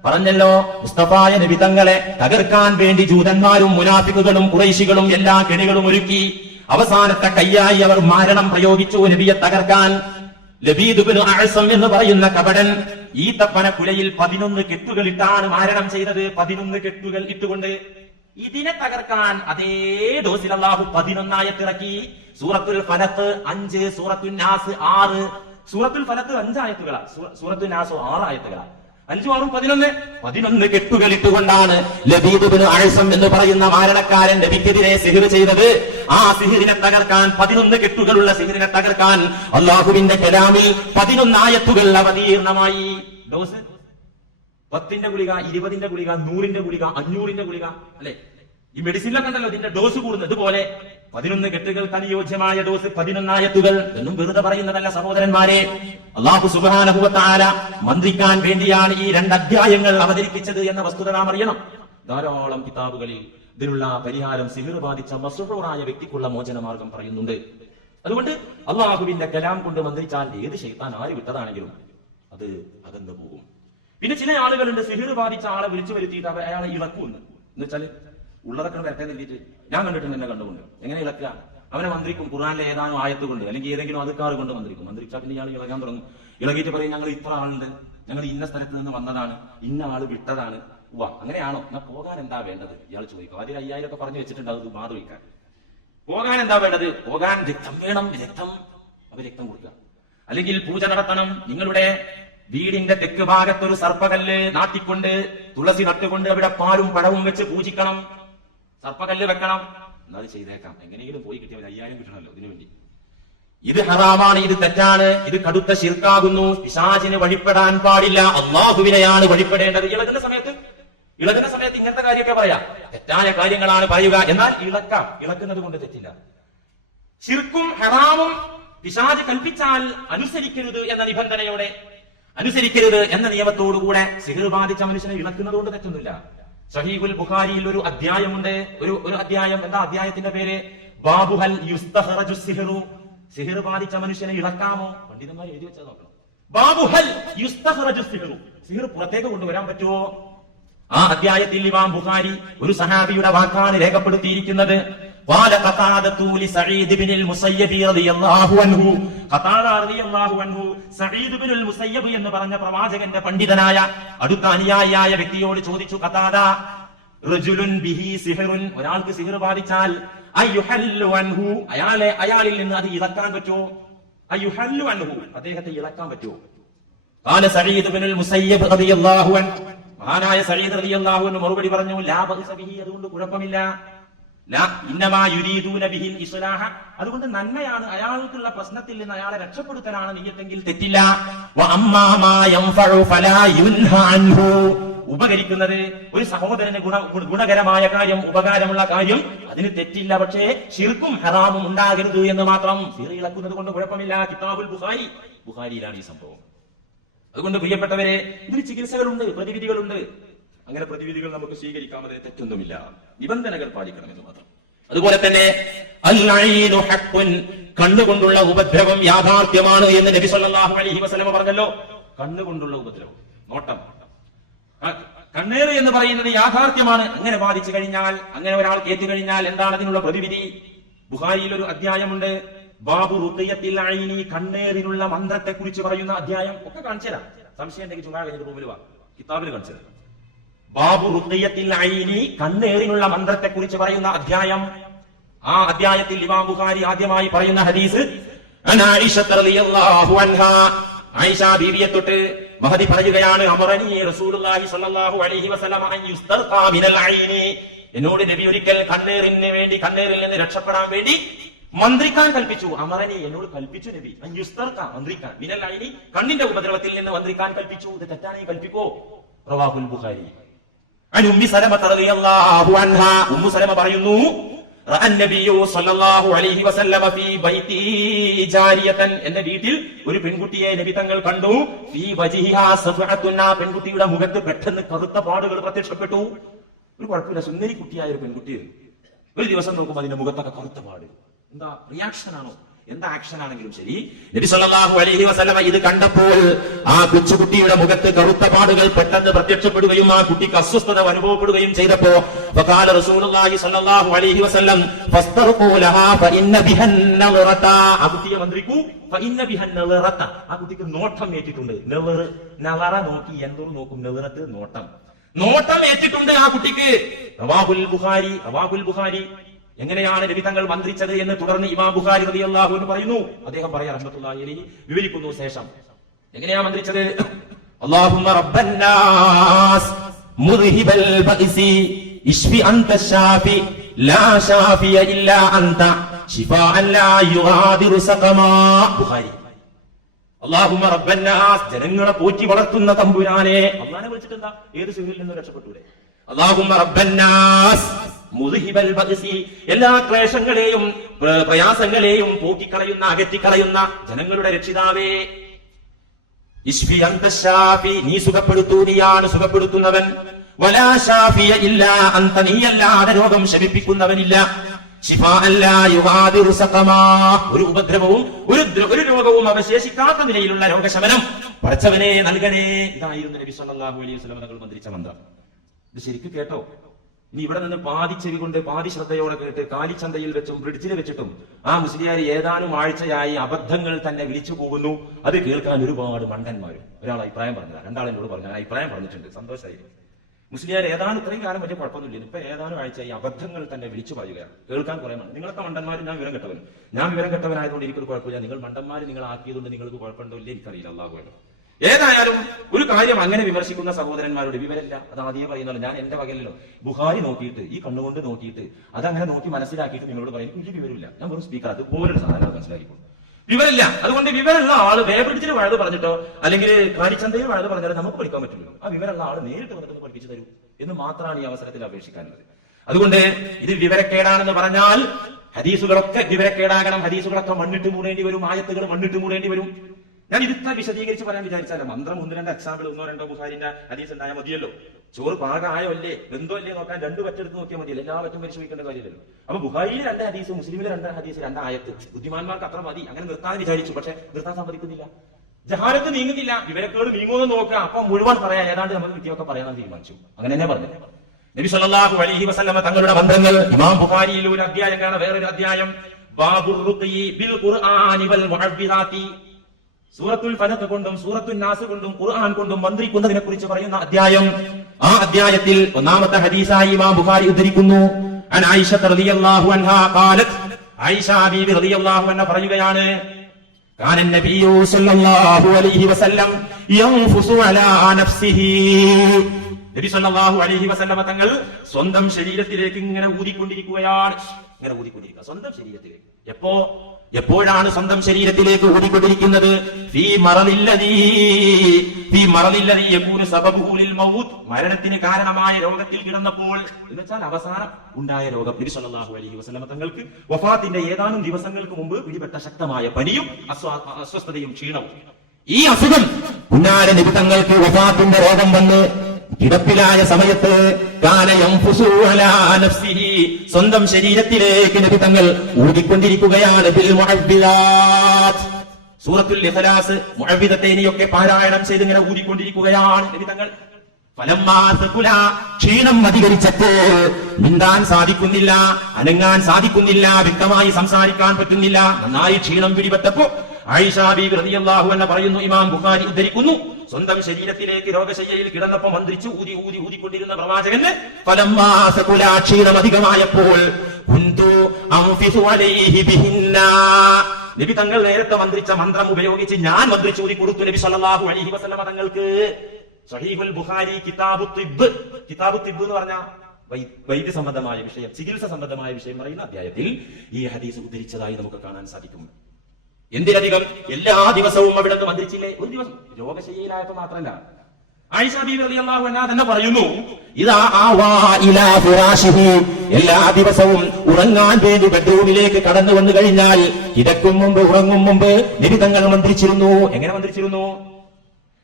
പറഞ്ഞല്ലോ, മുസ്തഫായ നബി തങ്ങളെ തകർക്കാൻ വേണ്ടി ജൂതന്മാരും മുനാഫിക്കുകളും ഖുറൈശികളും എല്ലാ കെണികളും ഒരുക്കി. അവസാനത്തെ കയ്യായി അവർ മാരണം പ്രയോഗിച്ചു നബിയെ തകർക്കാൻ. ലബീദ് ഇബ്നു അഅസം എന്ന് പറയുന്ന കപടൻ ഈത്തപ്പന കുലയിൽ 11 കെട്ടുകളിട്ടാണ് മാരണം ചെയ്തത്. 11 കെട്ടുകൾ ഇട്ടുകൊണ്ട് ഇതിനെ തകർക്കാൻ അതേ ഡോസിൽ അല്ലാഹു 11 ആയത്തിറക്കി. സൂറത്തുൽ ഫലഖ് 5, സൂറത്തുൻ നാസ് 6. സൂറത്തുൽ ഫലഖ് 5 ആയത്തുകളാ, സൂറത്തുൻ നാസ് 6 ആയത്തുകളാ. 5, 6, 11 കെട്ടുകൾ ഇട്ടുകൊണ്ടാണ് ലബീദ് ഇബ്നു അഅസം എന്ന് പറയുന്ന മാരണക്കാരൻ നബിക്കെതിരെ സിഹിർ ചെയ്തത്. ആ സിഹിറിനെ തകർക്കാൻ, 11 കെട്ടുകളുള്ള സിഹിറിനെ തകർക്കാൻ അള്ളാഹുവിന്റെ കലാമിൽ 11 ആയത്തുകൾ അവതീർണമായി. ഡോസ് 10ന്റെ ഗുളിക, 20ന്റെ ഗുളിക, 100ന്റെ ഗുളിക, 500ന്റെ ഗുളിക, അല്ലെ? ഈ മെഡിസിനിലൊക്കെ ഉണ്ടല്ലോ ഇതിന്റെ ഡോസ് കൂടുന്നത്. ഇതുപോലെ 11 കെട്ടുകൾക്ക് അനുയോജ്യമായ ഡോസ് 11 ആയത്തുകൾ എന്നും വെറുതെ പറയുന്നതല്ല സഹോദരന്മാരെ. അല്ലാഹു സുബ്ഹാനഹു വ തആല മന്ത്രിക്കാൻ വേണ്ടിയാണ് ഈ 2 അധ്യായങ്ങൾ അവതരിപ്പിച്ചത് എന്ന വസ്തുത നാം അറിയണം. ധാരാളം കിതാബുകളിൽ ഇതിനുള്ള പരിഹാരം സിഹിർ ബാധിച്ച മസ്റൂറായ വ്യക്തിക്കുള്ള മോചനമാർഗം പറയുന്നുണ്ട്. അതുകൊണ്ട് അള്ളാഹുവിന്റെ കലാം കൊണ്ട് മന്ത്രിച്ചാൽ ഏത് ശൈത്താൻ ആര് വിട്ടതാണെങ്കിലും അത് അകന്നു പോകും. പിന്നെ ചില ആളുകളുണ്ട് സിഹിർ ബാധിച്ച ആളെ വിളിച്ചു വരുത്തിയിട്ട് അയാളെ ഇളക്കുമെന്ന്. എന്ന് വെച്ചാല് ഉള്ളതൊക്കെ വരട്ടെ എഴുതിയിട്ട് ഞാൻ കണ്ടിട്ടുണ്ട്, എന്നെ കണ്ടുകൊണ്ട്. എങ്ങനെ ഇളക്കുക? അവനെ മന്ത്രിക്കും ഖുർആനിലെ ഏതാനും ആയത്ത് കൊണ്ട്, അല്ലെങ്കിൽ ഏതെങ്കിലും അദ്കാർ കൊണ്ട് മന്ത്രിക്കും. മന്ത്രിച്ചാൽ പിന്നെ ഇയാൾ ഇളകാൻ തുടങ്ങും. ഇളകിയിട്ട് പറയും, ഞങ്ങൾ ഇത്ര ആളുണ്ട്, ഞങ്ങൾ ഇന്ന സ്ഥലത്ത് നിന്ന് വന്നതാണ്, ഇന്ന ആള് വിട്ടതാണ്. അങ്ങനെയാണോ? എന്നാ പോകാൻ എന്താ വേണ്ടത്? ഇയാൾ ചോദിക്കും. അതിൽ 5000 ഒക്കെ പറഞ്ഞു വെച്ചിട്ടുണ്ട് അത് മാതൃവിക്കാൻ. പോകാൻ എന്താ വേണ്ടത്? പോകാൻ രക്തം വേണം. രക്തം, അവർ രക്തം കൊടുക്കുക. അല്ലെങ്കിൽ പൂജ നടത്തണം. നിങ്ങളുടെ വീടിന്റെ തെക്ക് ഭാഗത്തൊരു സർപ്പകല്ല് നാട്ടിക്കൊണ്ട് തുളസി നട്ടുകൊണ്ട് അവിടെ പാലും പഴവും വെച്ച് പൂജിക്കണം. സർപ്പകല്ല് വെക്കണം. എന്നാൽ ചെയ്തേക്കാം, എങ്ങനെയെങ്കിലും പോയി കിട്ടിയാൽ 5000 കിട്ടണമല്ലോ ഇതിനു വേണ്ടി. ഇത് ഹറാമാണ്, ഇത് തെറ്റാണ്, ഇത് കടുത്ത ശിർക്കാകുന്നു. പിശാചിന് വഴിപ്പെടാൻ പാടില്ല, അള്ളാഹുവിനെയാണ് വഴിപ്പെടേണ്ടത്. ഇളകുന്ന സമയത്ത് ഇങ്ങനത്തെ കാര്യമൊക്കെ പറയാം, തെറ്റായ കാര്യങ്ങളാണ് പറയുക. എന്നാൽ ഇളക്കുന്നത് കൊണ്ട് തെറ്റില്ല. ശിർക്കും ഹറാമും പിശാച് കൽപ്പിച്ചാൽ അനുസരിക്കരുത് എന്ന നിബന്ധനയോടെ, അനുസരിക്കരുത് എന്ന നിയമത്തോടുകൂടെ സിഹിർ ബാധിച്ച മനുഷ്യനെ ഇളക്കുന്നത് കൊണ്ട് തെറ്റൊന്നുമില്ല. സഹീഹുൽ ബുഖാരിയിൽ ഒരു അധ്യായമുണ്ട്. ഒരു അധ്യായം. എന്താ അധ്യായത്തിന്റെ പേര്? ബാബുഹൽ യുസ്തഖറജു സിഹ്റു. സിഹിർ ബാധിച്ച മനുഷ്യനെ ഇളക്കാമോ? പണ്ഡിതന്മാർ എഴുതി വെച്ചാൽ നോക്കണം. ബാബുഹൽ യുസ്തഖറജു സിഹ്റു. സിഹിർ പുറത്തേക്ക് കൊണ്ടുവരാൻ പറ്റുമോ? ആ അധ്യായത്തിൽ ഇമാം ബുഖാരി ഒരു സഹാബിയുടെ വാക്കാണ് രേഖപ്പെടുത്തിയിരിക്കുന്നത്. ഖാല ഖതാദതു ലിസഈദ് ഇബ്നുൽ മുസയ്യിബ് റളിയല്ലാഹു അൻഹു. ഖതാദ റളിയല്ലാഹു അൻഹു സഈദ് ഇബ്നുൽ മുസയ്യിബ് എന്ന് പറഞ്ഞ പ്രവാചകന്റെ പണ്ഡിതനായ അടുത്ത അനുയായിയായ വ്യക്തിയോട് ചോദിച്ചു, ഖതാദ, റജുലുൻ ബിഹി സിഹ്റുൻ, ഒരാൾക്ക് സിഹ്ർ ബാധിച്ചാൽ അയ്യുഹല്ലു അൻഹു, അയാളിൽ നിന്ന് അത് ഇളക്കാൻ പറ്റുമോ? അയ്യുഹല്ലു അൻഹു, അദ്ദേഹത്തെ ഇളക്കാൻ പറ്റുമോ? ഖാല സഈദ് ഇബ്നുൽ മുസയ്യിബ് റളിയല്ലാഹു അൻഹു, മഹാനായ സഈദ് റളിയല്ലാഹു അൻഹു മറുപടി പറഞ്ഞു, ലാ ബഅസ ബിഹി, അതുകൊണ്ട് കുഴപ്പമില്ല. ലാ ഇന്നമാ യുരീദൂന ബിഹിൽ ഇസ്ലാഹ, അതുകൊണ്ട് നന്മയാണ്, അയാൾക്കുള്ള പ്രശ്നത്തിൽ നിന്ന് അയാളെ രക്ഷപ്പെടുത്തലാണ് നിയ്യത്തെങ്കിൽ തെറ്റില്ല. വ അമ്മാ മാ യൻഫഉ ഫലാ യുൻഹ അൻഹു, ഉപകരിക്കുന്നത് ഒരു സഹോദരന് ഗുണകരമായ കാര്യം, ഉപകാരമുള്ള കാര്യം, അതിന് തെറ്റില്ല. പക്ഷേ ശിർക്കും ഹറാമും ഉണ്ടാകരുത് എന്ന് മാത്രം. സിഹർ ഇളക്കുന്നത് കൊണ്ട് കുഴപ്പമില്ല. കിതാബുൽ ബുഖാരി, ബുഖാരിയിലാണ് ഈ സംഭവം. അതുകൊണ്ട് പ്രിയപ്പെട്ടവരെ, ഇതിന് ചികിത്സകളുണ്ട്, പ്രതിവിധികളുണ്ട്. അങ്ങനെ പ്രതിവിധികൾ നമുക്ക് സ്വീകരിക്കാം, അതിന് തെറ്റൊന്നുമില്ല. നിബന്ധനകൾ പാലിക്കണമെന്ന് മാത്രം. അതുപോലെ തന്നെ അൽ-ഐനു ഹഖ്ഖുൻ, കണ്ണുകൊണ്ടുള്ള ഉപദ്രവം യാഥാർത്ഥ്യമാണ് എന്ന് നബി സല്ലല്ലാഹു അലൈഹി വസല്ലം പറഞ്ഞല്ലോ. കണ്ണുകൊണ്ടുള്ള ഉപദ്രവം, നോട്ടം, കണ്ണേറ് എന്ന് പറയുന്നത് യാഥാർത്ഥ്യമാണ്. അങ്ങനെ ബാധിച്ചു കഴിഞ്ഞാൽ, അങ്ങനെ ഒരാൾ കേട്ടുകഴിഞ്ഞാൽ എന്താണ് അതിനുള്ള പ്രതിവിധി? ബുഖാരിയിൽ ഒരു അധ്യായമുണ്ട്, ബാബു റുഖിയത്തിൽ ഐനി, കണ്ണേറിനുള്ള മന്ത്രത്തെ കുറിച്ച് പറയുന്ന അധ്യായം. ഒക്കെ കാണിച്ചു തരാം, സംശയം ഉണ്ടെങ്കിൽ ചുമ്മാ കഴിഞ്ഞ റൂമിൽ വാ, കിതാബിൽ കാണിച്ചു തരാം. ബാബു റുഖിയത്തിൽ ഐനി, കണ്ണേറിനുള്ള മന്ത്രത്തെ കുറിച്ച് പറയുന്ന അധ്യായം. ആ അധ്യായത്തിൽ ഇമാം ബുഖാരി ആദ്യമായി പറയുന്ന ഹദീസ് ആയിഷ റളിയല്ലാഹു അൻഹാ, ആയിഷ ബീവിയെ തൊട്ട് മഹദി പറയുകയാണ്, അമറനി റസൂലുള്ളാഹി സ്വല്ലല്ലാഹു അലൈഹി വസല്ലം അൻ യുസ്തർഖാ മിനൽ ഐനി, എന്നോട് നബി ഒരിക്കൽ കണ്ണേറിന് വേണ്ടി, കണ്ണേറിൽ നിന്ന് രക്ഷപ്പെടാൻ വേണ്ടി മന്ത്രിക്കാൻ കൽപ്പിച്ചു. അമറനി, എന്നോട് കൽപ്പിച്ചു നബി, അൻ യുസ്തർഖാ, മന്ത്രിക്കാൻ, മിനൽ ഐനി, കണ്ണിന്റെ ഉപദ്രവത്തിൽ നിന്ന് മന്ത്രിക്കാൻ കൽപ്പിച്ചു. ഇത് തെറ്റാണെങ്കിൽ കൽപ്പിക്കോ? റവാഹുൽ ബുഖാരി. അൻ ഉമ്മി സലമ റളിയല്ലാഹു അൻഹാ, ഉമ്മു സലമ പറയുന്നു, എന്റെ വീട്ടിൽ ഒരു പെൺകുട്ടിയെ നബി തങ്ങൾ കണ്ടു. പെൺകുട്ടിയുടെ മുഖത്ത് പെട്ടെന്ന് കറുത്ത പാടുകൾ പ്രത്യക്ഷപ്പെട്ടു. ഒരു കുഴപ്പമില്ല, സുന്ദരി കുട്ടിയായ ഒരു പെൺകുട്ടി. ഒരു ദിവസം നോക്കുമ്പോൾ അതിന്റെ മുഖത്തൊക്കെ കറുത്ത പാട്. എന്താ റിയാക്ഷൻ ആണോ, എന്താ ആക്ഷൻ ആണെങ്കിലും ശരി, നബി സല്ലല്ലാഹു അലൈഹി വസല്ലമ ഇത് കണ്ടപ്പോൾ ആ കൊച്ചുകുട്ടിയുടെ മുഖത്ത് കറുത്ത പാടുകൾ പെട്ടെന്ന് പ്രത്യക്ഷപ്പെടുകയും ആ കുട്ടിക്ക് അസ്വസ്ഥത അനുഭവപ്പെടുകയും ചെയ്തപ്പോ ഫഖാല റസൂലുള്ളാഹി സല്ലല്ലാഹു അലൈഹി വസല്ലം ഫസ്തർഖൂ ലഹാ ഫഇന്ന ബിഹൻ നളറത. ആ കുട്ടിയെ മന്ത്രിക്കൂ. ഫഇന്ന ബിഹൻ നളറത. ആ കുട്ടിക്ക് നോട്ടം ഏറ്റിട്ടുണ്ട്. നളറ നോക്കി, എന്തോർ നോക്കും, നളറത്ത് നോട്ടം ഏറ്റിട്ടുണ്ട് ആ കുട്ടിക്ക്. റവാഹുൽ ബുഖാരി. എങ്ങനെയാണ് നബി തങ്ങൾ മന്ത്രിച്ചത് എന്ന് തുടർന്ന് ഇമാം ബുഖാരി റളിയല്ലാഹു അൻഹു പറയുന്നു. അദ്ദേഹം പറയാ റഹ്മത്തുള്ളാഹി അലൈഹി വിവരിക്കുന്നു ശേഷം എങ്ങനെയാ മന്ത്രിച്ചത്. അല്ലാഹുമ്മ റബ്ബന്നാസ് മുദ്ഹിബൽ ബഅസി ഇശ്ഫി അൻത ശാഫി ലാ ശാഫിയ ഇല്ലാ അൻത ശിഫാഅൻ ലാ യുഗാദിറു സഖമാ. ബുഖാരി. അല്ലാഹുമ്മ റബ്ബന്നാസ്, ജനങ്ങളെ പോറ്റി വളർത്തുന്ന തമ്പുരാനെ. അല്ലാഹുവിനെ വിളിച്ചിട്ട് എന്താ, ഏത് സിഹിറിൽ നിന്ന് രക്ഷപ്പെട്ടൂടെ. അല്ലാഹുമ്മ റബ്ബന്നാസ് മുദ്ഹിബൽ ബഅസി, എല്ലാ ക്ലേശങ്ങളെയും പ്രയാസങ്ങളെയും പോക്കിക്കളയുന്ന, അകറ്റിക്കളയുന്ന ജനങ്ങളുടെ രക്ഷിതാവേ. ഇശ്ഫി അൻത ശാഫി, നീ സുഖപ്പെടുത്തൂ, നീയാണ് സുഖപ്പെടുത്തുന്നവൻ. വലാ ശാഫിയ ഇല്ലാ അൻത, നീയല്ലാതെ രോഗം ശമിപ്പിക്കുന്നവനില്ല. ശിഫാഅൻ ലാ യുഗാദിറു സഖമാ, ഒരു ഉപദ്രവവും ഒരു രോഗവും അവശേഷിക്കാത്ത നിലയിലുള്ള രോഗശമനം പടച്ചവനെ നൽകണേ. ഇതായിരുന്നു നബി സല്ലല്ലാഹു അലൈഹി വസല്ലം തങ്ങൾ മന്ത്രിച്ച മന്ത്രം. ഇത് ശരിക്കും കേട്ടോ. ഇനി ഇവിടെ നിന്ന് പാതി ചെവി കൊണ്ട് പാതി ശ്രദ്ധയോടെ കേട്ട് കാലിച്ചന്തയിൽ വെച്ചും ബ്രിഡ്ജിൽ വെച്ചിട്ടും ആ മുസ്ലിയാർ ഏതാനും ആഴ്ചയായി അബദ്ധങ്ങൾ തന്നെ വിളിച്ചു പോകുന്നു. അത് കേൾക്കാൻ ഒരുപാട് മണ്ടന്മാരും. ഒരാൾ അഭിപ്രായം പറഞ്ഞതാ, രണ്ടാളെന്നോട് പറഞ്ഞു, അഭിപ്രായം പറഞ്ഞിട്ടുണ്ട്, സന്തോഷമായി. മുസ്ലിയാർ ഏതാനും ഇത്രയും കാലം വലിയ കുഴപ്പമൊന്നുമില്ല, ഇപ്പൊ ഏതാനും ആഴ്ചയായി അബദ്ധങ്ങൾ തന്നെ വിളിച്ചു പറയുകയാണ്. കേൾക്കാൻ കുറെ മണ്ടൻ. നിങ്ങളൊക്കെ മണ്ടന്മാരും ഞാൻ വിവരം കെട്ടവനായതുകൊണ്ട് എനിക്കൊരു കുഴപ്പമില്ല. നിങ്ങൾ മണ്ടന്മാര് നിങ്ങൾ ആക്കിയതുകൊണ്ട് നിങ്ങൾക്ക് കുഴപ്പമുണ്ടോ ഇല്ലേ എനിക്കറിയില്ല, അല്ലാഹു അക്ബർ. ഏതായാലും ഒരു കാര്യം അങ്ങനെ വിമർശിക്കുന്ന സഹോദരന്മാരോട് വിവരമില്ല, അത് ആദ്യം പറയുന്നല്ലോ. ഞാൻ എന്റെ വകയിലല്ലോ ബുഖാരി നോക്കിയിട്ട്, ഈ കണ്ണുകൊണ്ട് നോക്കിയിട്ട്, അതങ്ങനെ നോക്കി മനസ്സിലാക്കിയിട്ട് നിങ്ങളോട് പറയും എനിക്ക് വിവരമില്ല, ഞാൻ വെറും സ്പീക്കർ, അതുപോലൊരു സാധനം മനസ്സിലാക്കിക്കോ. വിവരമില്ല. അതുകൊണ്ട് വിവരമുള്ള ആള് വേബ്രിഡ്ജിൽ വഴുത് പറഞ്ഞിട്ടോ അല്ലെങ്കിൽ കാലിച്ചന്തയിൽ വഴുത് പറഞ്ഞാലോ നമുക്ക് പഠിക്കാൻ പറ്റില്ലല്ലോ. ആ വിവരമുള്ള ആള് നേരിട്ട് വന്നിട്ട് പഠിപ്പിച്ചു തരൂ എന്ന് മാത്രമാണ് ഈ അവസരത്തിൽ അപേക്ഷിക്കാനുള്ളത്. അതുകൊണ്ട് ഇത് വിവരക്കേടാണെന്ന് പറഞ്ഞാൽ ഹദീസുകളൊക്കെ വിവരക്കേടാകണം. ഹദീസുകളൊക്കെ മണ്ണിട്ട് മൂടേണ്ടി വരും, ആയത്തുകൾ മണ്ണിട്ട് മൂടേണ്ടി വരും. ഞാൻ ഇതിത്ര വിശദീകരിച്ച് പറയാൻ വിചാരിച്ചാലോ, മന്ത്രം 1-2 എക്സാമ്പിൾ 1-2 ബുഖാരിന്റെ ഹദീസ് ഉണ്ടായാൽ മതിയല്ലോ. ചോറ് പാകമായോ അല്ലേ, ബന്ധോ അല്ലേ നോക്കാൻ 2 വറ്റെടുത്ത് നോക്കിയാൽ മതിയല്ലോ, എല്ലാ വറ്റും പരിശോധിക്കേണ്ട കാര്യമില്ലല്ലോ. അപ്പൊ ബുഖാരിയിൽ 2 ഹദീസ്, മുസ്ലിമിലെ 2 ഹദീസ്, 2 ആയത്ത്. ബുദ്ധിമാന്മാർക്ക് അത്ര മതി, അങ്ങനെ നിർത്താൻ വിചാരിച്ചു. പക്ഷെ നിർത്താൻ സമ്മതിക്കുന്നില്ല. ജഹാലത്ത് നീങ്ങുന്നില്ല, വിവരക്കേട് നീങ്ങുമെന്ന് നോക്കുക. അപ്പൊ മുഴുവൻ പറയാം, ഏതാണ്ട് നമുക്ക് കിട്ടിയൊക്കെ പറയാൻ തീരുമാനിച്ചു. അങ്ങനെ തന്നെ പറഞ്ഞു നബി സല്ലല്ലാഹു അലൈഹി വസല്ലമ തങ്ങളുടെ മന്ത്രങ്ങൾ. ഇമാം ബുഖാരിയിൽ ഒരു അധ്യായം കാണാം, വേറൊരു അധ്യായം ബാബുർ റുഖി ബിൽ ഖുർആനി വൽ മുഅവ്വിദാതി. സൂറത്തുൽ ഫലഖ് കൊണ്ടും സൂറത്തുൽ നാസ് കൊണ്ടും ഖുർആൻ കൊണ്ടും മന്ത്രിക്കുന്നതിനെ കുറിച്ച് പറയുന്ന അധ്യായം. ആ അധ്യായത്തിൽ ഒന്നാമത്തെ ഹദീസായി ഇമാം ബുഖാരി ഉദ്ധരിക്കുന്നു. അൻ ആയിഷ റളിയല്ലാഹു അൻഹാ ഖാലത്, ആയിഷ ബീവി റളിയല്ലാഹു അൻഹ പറയുകയാണ്, കാന നബിയു സല്ലല്ലാഹു അലൈഹി വസല്ലം യൻഫുസു അലാ നഫ്സിഹി. നബി സല്ലല്ലാഹു അലൈഹി വസല്ലം തങ്ങൾ സ്വന്തം ശരീരത്തിലേക്ക് ഇങ്ങനെ ഊതിക്കൊണ്ടിരിക്കുകയാണ്. ഇങ്ങനെ ഊതിക്കൊണ്ടിരിക്കുക സ്വന്തം ശരീരത്തിലേക്ക്. എപ്പോഴാണ് സ്വന്തം ശരീരത്തിലേക്ക് ഓടിക്കൊണ്ടിരിക്കുന്നത്? മരണത്തിന് കാരണമായ രോഗത്തിൽ കിടന്നപ്പോൾ, എന്ന് വെച്ചാൽ അവസാനം ഉണ്ടായ രോഗം. നബി സല്ലല്ലാഹു അലൈഹി വസല്ലം തങ്ങൾക്ക് വഫാത്തിന്റെ ഏതാനും ദിവസങ്ങൾക്ക് മുമ്പ് പിടിപെട്ട ശക്തമായ പനിയും അസ്വസ്ഥതയും ക്ഷീണവും. ഈ അസുഖം പുന്നാര നബി തങ്ങൾക്ക് വഫാത്തിന്റെ രോഗം വന്ന് കിടപ്പിലായ സമയത്ത് സ്വന്തം ശരീരത്തിലേക്ക് നബി തങ്ങൾ ഊതിക്കൊണ്ടിരിക്കുകയാണ്. ബിൽ മുഅവ്വിദാത്ത്, സൂറത്തുൽ ഇഖ്ലാസ് മുഅവ്വിദത്തൈനിയൊക്കെ പാരായണം ചെയ്ത് ഇങ്ങനെ ഊതിക്കൊണ്ടിരിക്കുകയാണ് നബി തങ്ങൾ. ക്ഷീണം അധികരിച്ചപ്പോൾ മിണ്ടാൻ സാധിക്കുന്നില്ല, അനങ്ങാൻ സാധിക്കുന്നില്ല, വ്യക്തമായി സംസാരിക്കാൻ പറ്റുന്നില്ല. നന്നായി ക്ഷീണം പിടിപെട്ടപ്പോ ആയിഷ ബീവി റളിയല്ലാഹു അൻഹ പറയുന്നു, ഇമാം ബുഖാരി ഉദ്ധരിക്കുന്നു, സ്വന്തം ശരീരത്തിലേക്ക് രോഗശയ്യയിൽ കിടന്നപ്പോൾ മന്ത്രിച്ചു ഊതിക്കൊണ്ടിരുന്ന പ്രവാചകന് ക്ഷീണം അധികമായപ്പോൾ നബി തങ്ങൾ നേരത്തെ മന്ത്രിച്ച മന്ത്രം ഉപയോഗിച്ച് ഞാൻ മന്ത്രിച്ചു ഊതി കൊടുത്തു നബി സല്ലല്ലാഹു അലൈഹി വസല്ലം തങ്ങൾക്ക്. സഹീഹുൽ ബുഖാരി കിതാബു തിബ്ബ് എന്ന് പറഞ്ഞ വൈദ്യ സംബന്ധമായ വിഷയം, ചികിത്സ സംബന്ധമായ വിഷയം പറയുന്ന അധ്യായത്തിൽ ഈ ഹദീസ് ഉദ്ധരിച്ചതായി നമുക്ക് കാണാൻ സാധിക്കും. എന്തിനധികം എല്ലാ ദിവസവും അവിടെ നിന്ന് മന്ത്രിച്ചില്ലേ? ഒരു ദിവസം രോഗശയ്യയിലായപ്പോ മാത്രമല്ല, ആയിഷ ബീവി റളിയല്ലാഹു അൻഹ തന്നെ പറയുന്നു, ഇദാ ആവാ ഇലാ ഫിറാശിഹി, എല്ലാ ദിവസവും ഉറങ്ങാൻ വേണ്ടി ബെഡ്റൂമിലേക്ക് കടന്നു വന്നു കഴിഞ്ഞാൽ കിടക്കും മുമ്പ് ഉറങ്ങും മുമ്പ് നബി തങ്ങൾ മന്ത്രിച്ചിരുന്നു. എങ്ങനെ മന്ത്രിച്ചിരുന്നു?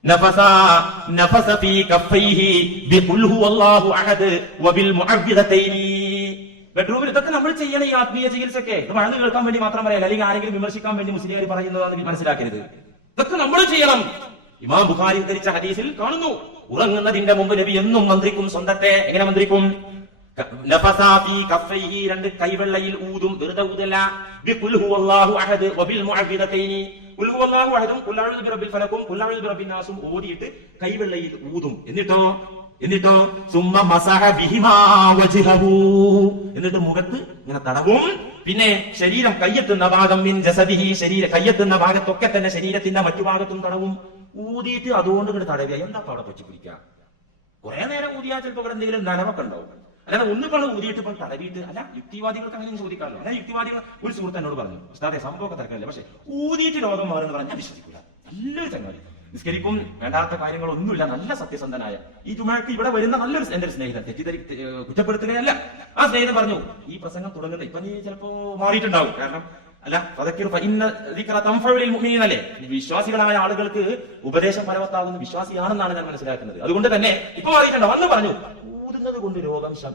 നഫസ ഫീ കഫൈഹി ബിഖുൽ ഹുവല്ലാഹു അഹദ് വബിൽ മുഅവ്വിദതൈനി. ബെഡ്റൂമിൽ ഇതൊക്കെ നമ്മൾ ചെയ്യണം. ഈ ആത്മീയ ചികിത്സയൊക്കെ ഇത് വഴന്ന് കേൾക്കാൻ വേണ്ടി മാത്രം പറയാം, അല്ലെങ്കിൽ ആരെങ്കിലും വിമർശിക്കാൻ വേണ്ടി മുസ്ലിംകാർ പറയുന്നതാണെന്ന് മനസ്സിലാക്കരുത്. ഇതൊക്കെ നമ്മൾ ചെയ്യണം. ഇമാം ബുഖാരി ഉദ്ധരിച്ച ഹദീസിൽ കാണുന്നു, ഉറങ്ങുന്നതിന്റെ മുമ്പ് നബി എന്നും മന്ത്രിക്കും സ്വന്തത്തെ. എങ്ങനെ മന്ത്രിക്കും? നഫസാ ഫീ കഫൈഹി, രണ്ട് കൈവെള്ളയിൽ ഊതും, വെറുതെ ഊതല്ല. ബിഖുൽ ഹുവല്ലാഹു അഹദ് വബിൽ മുഅവ്വിദതൈനി, ഖുൽ ഹുവല്ലാഹു അഹദും ഖുൽ അഊദു ബിറബ്ബിൽ ഫലക്കും ഖുൽ അഊദു ബിറബ്ബിൻ നാസും ഓതിയിട്ട് കൈവെള്ളയിൽ ഊതും. എന്നിട്ടോ സുമ്മ മസഹ ബിഹിമാ വജ്ഹഹു, എന്നിട്ട് മുഖത്ത് ഇങ്ങനെ തടവും. പിന്നെ ശരീരം കയ്യെത്തുന്ന ഭാഗം മിൻ ജസദിഹി, ശരീര കയ്യെത്തുന്ന ഭാഗത്തൊക്കെ തന്നെ ശരീരത്തിന്റെ മറ്റു ഭാഗത്തും തടവും. ഊതിയിട്ട് അതുകൊണ്ട് ഇങ്ങോട്ട് തടവുക. എന്താ അവിടെ പറ്റി പിടിക്കുക? കുറെ നേരം ഊതിയാൽ ചിലപ്പോൾ ഇവിടെ എന്തെങ്കിലും നനവൊക്കെ ഉണ്ടാവും. അല്ലാതെ ഒന്നുകൾ ഊതിയിട്ട് ഇപ്പോൾ തടവിയിട്ട് അല്ല. യുക്തിവാദികൾക്ക് അങ്ങനെ ചോദിക്കാമല്ലോ. അങ്ങനെ യുക്തിവാദികൾ ഒരു സുഹൃത്ത് എന്നോട് പറഞ്ഞു, ഉസ്താദേ സംഭവമൊക്കെ തിരക്കല്ലേ, പക്ഷെ ഊതിയിട്ട് രോഗം മാറുമെന്ന് പറഞ്ഞാൽ വിശ്വസിക്കില്ല. നല്ലൊരു ചങ്ങാതി, നിസ്കരിക്കും, വേണ്ടാത്ത കാര്യങ്ങളൊന്നുമില്ല, നല്ല സത്യസന്ധനായ. ഈ ജുമഅക്ക് ഇവിടെ വരുന്ന നല്ലൊരു എന്റെ സ്നേഹിതൻ, കുറ്റപ്പെടുത്തുകയല്ല. ആ സ്നേഹിതൻ പറഞ്ഞു, ഈ പ്രസംഗം തുടങ്ങുന്നത് ഇപ്പൊ നീ ചിലപ്പോ മാറിയിട്ടുണ്ടാവും. കാരണം അല്ല അല്ലേ, വിശ്വാസികളായ ആളുകൾക്ക് ഉപദേശം ഫലവത്താകുന്ന വിശ്വാസിയാണെന്നാണ് ഞാൻ മനസ്സിലാക്കുന്നത്. അതുകൊണ്ട് തന്നെ ഇപ്പൊ മാറിയിട്ടുണ്ടാവും. അന്ന് പറഞ്ഞു ഊതുന്നത് കൊണ്ട്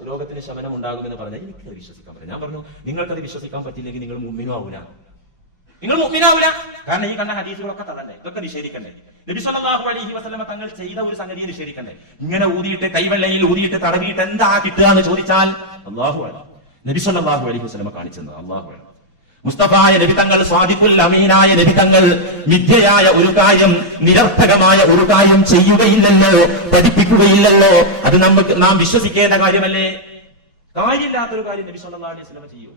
രോഗത്തിന് ശമനം ഉണ്ടാകുമെന്ന് പറഞ്ഞാൽ എനിക്കത് വിശ്വസിക്കാൻ പറ്റില്ല. ഞാൻ പറഞ്ഞു, നിങ്ങൾക്കത് വിശ്വസിക്കാൻ പറ്റില്ലെങ്കിൽ നിങ്ങൾ മുഅ്മിനും ആവൂല. കാരണം ഈ കണ്ട ഹദീസുകളൊക്കെ തന്നെ ഇതൊക്കെ നിഷേധിക്കണ്ടേ? നബി സല്ലല്ലാഹു അലൈഹി വസല്ലമ തങ്ങൾ ചെയ്ത ഒരു സംഗതിയെ നിഷേധിക്കണ്ടേ? ഇങ്ങനെ ഊതിയിട്ട് കൈവെള്ളയിൽ ഊതിയിട്ട് തടവിയിട്ട് എന്താ കിട്ടുക എന്ന് ചോദിച്ചാൽ അല്ലാഹു അലം. നബി സല്ലല്ലാഹു അലൈഹി വസല്ലമ കാണിച്ചത് അല്ലാഹു അലം. മുസ്തഫായ നബി തങ്ങൾ, സ്വാദിഖുൽ അമീനായ നബി തങ്ങൾ മിഥ്യയായ ഒരു കാര്യം, നിരർത്ഥകമായ ഒരു കാര്യം ചെയ്യുകയില്ലല്ലോ, പഠിപ്പിക്കുകയില്ലല്ലോ. അത് നാം വിശ്വസിക്കേണ്ട കാര്യമല്ലേ? കാര്യമില്ലാത്തൊരു കാര്യം നബി സല്ലല്ലാഹു അലൈഹി വസല്ലമ ചെയ്യൂ.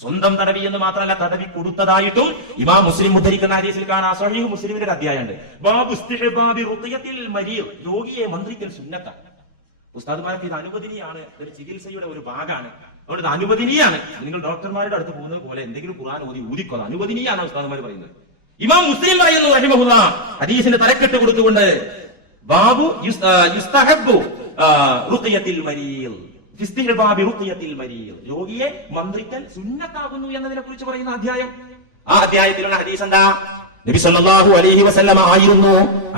സ്വന്തം തടവി എന്ന് മാത്രമല്ല, തടവി കൊടുത്തതായിട്ടും ഇമാം മുസ്ലിം ഉദ്ധരിക്കുന്ന ഹദീസിൽ കാണാം. സ്വഹീഹ് മുസ്ലിമിന്റെ ഒരു അധ്യായമുണ്ട്, ബാബു ഇസ്തിഹ്ബാബി റുഖിയത്തിൽ മരീദ്, രോഗിയെ മന്ത്രിക്കൽ സുന്നത്താണ്. ഉസ്താദുമാർക്ക് ഇത് അനുവദനീയാണ്, ഒരു ചികിത്സയുടെ ഒരു ഭാഗമാണ്. അതുകൊണ്ട് ഇത് അനുവദനീയാണ്. നിങ്ങൾ ഡോക്ടർമാരുടെ അടുത്ത് പോകുന്നത് പോലെ എന്തെങ്കിലും ഖുർആൻ ഊതിക്കോ, അനുവദനീയാണ് ഉസ്താദുമാർ പറയുന്നത്. ഇമാം മുസ്ലിം പറയുന്നു റഹിമഹുല്ലാഹ്, ഹദീസിന് തലക്കെട്ട് കൊടുത്തുകൊണ്ട്, ബാബു യുസ്തഹബ്ബു റുഖിയത്തിൽ മരീദ്, രോഗിയെ മന്ത്രിക്കൽ സുന്നത്താകുന്നു എന്നതിനെ കുറിച്ച് പറയുന്ന അധ്യായം. ആ അധ്യായത്തിലുള്ള ഹദീസ് എന്താ? നബി സല്ലല്ലാഹു അലൈഹി വസല്ലമ ആയിരുന്നു,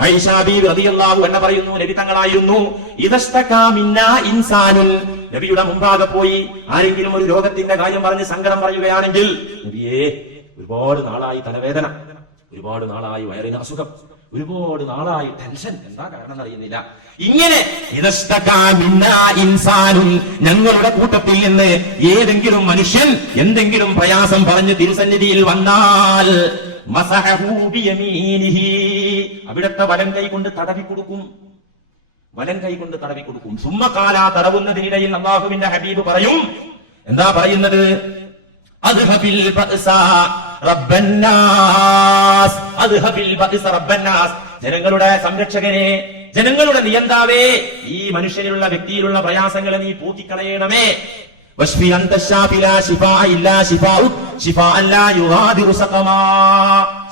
ആയിഷ ബീവി റളിയല്ലാഹു അൻഹ പറയുന്നു, നബി തങ്ങളായിരുന്നു, ഇദസ്തകാ മിന്നാ ഇൻസാനുൻ, നബിയുടെ മുമ്പാകെ പോയി ആരെങ്കിലും ഒരു രോഗത്തിന്റെ കാര്യം പറഞ്ഞ് സങ്കടം പറയുകയാണെങ്കിൽ, നബിയേ ഒരുപാട് നാളായി തലവേദന, ഒരുപാട് നാളായി വയറിന് അസുഖം, ഒരുപാട് നാളായി ടെൻഷൻ, എന്താ കാരണം അറിയുന്നില്ല. ഇങ്ങനെ ഞങ്ങളുടെ കൂട്ടത്തിൽ നിന്ന് ഏതെങ്കിലും മനുഷ്യൻ എന്തെങ്കിലും പ്രയാസം പറഞ്ഞ് തിരുസന്നിധിയിൽ വന്നാൽ അവിടുത്തെ വലം കൈ കൊണ്ട് തടവി കൊടുക്കും. സുമ്മക്കാല തടവുന്നതിനിടയിൽ അല്ലാഹുവിന്റെ ഹബീബ് പറയും, എന്താ പറയുന്നത്? അദ്ഹബിൽ ബഅസ റബ്ബന്നാസ്, അദ്ഹബിൽ ബഅസ റബ്ബന്നാസ്, ജനങ്ങളുടെ സംരക്ഷകനെ, ജനങ്ങളുടെ നിയന്താവേ, ഈ മനുഷ്യനിലുള്ള വ്യക്തിയിലുള്ള പ്രയാസങ്ങളെ നീ പോക്കിക്കളയണമേ. വശ്ഫി അൻത ശാഫി ലാ ശിഫാ ഇല്ലാ ശിഫാഉ ശിഫാഅൻ ലാ യുഗാദിറു സഖമാ.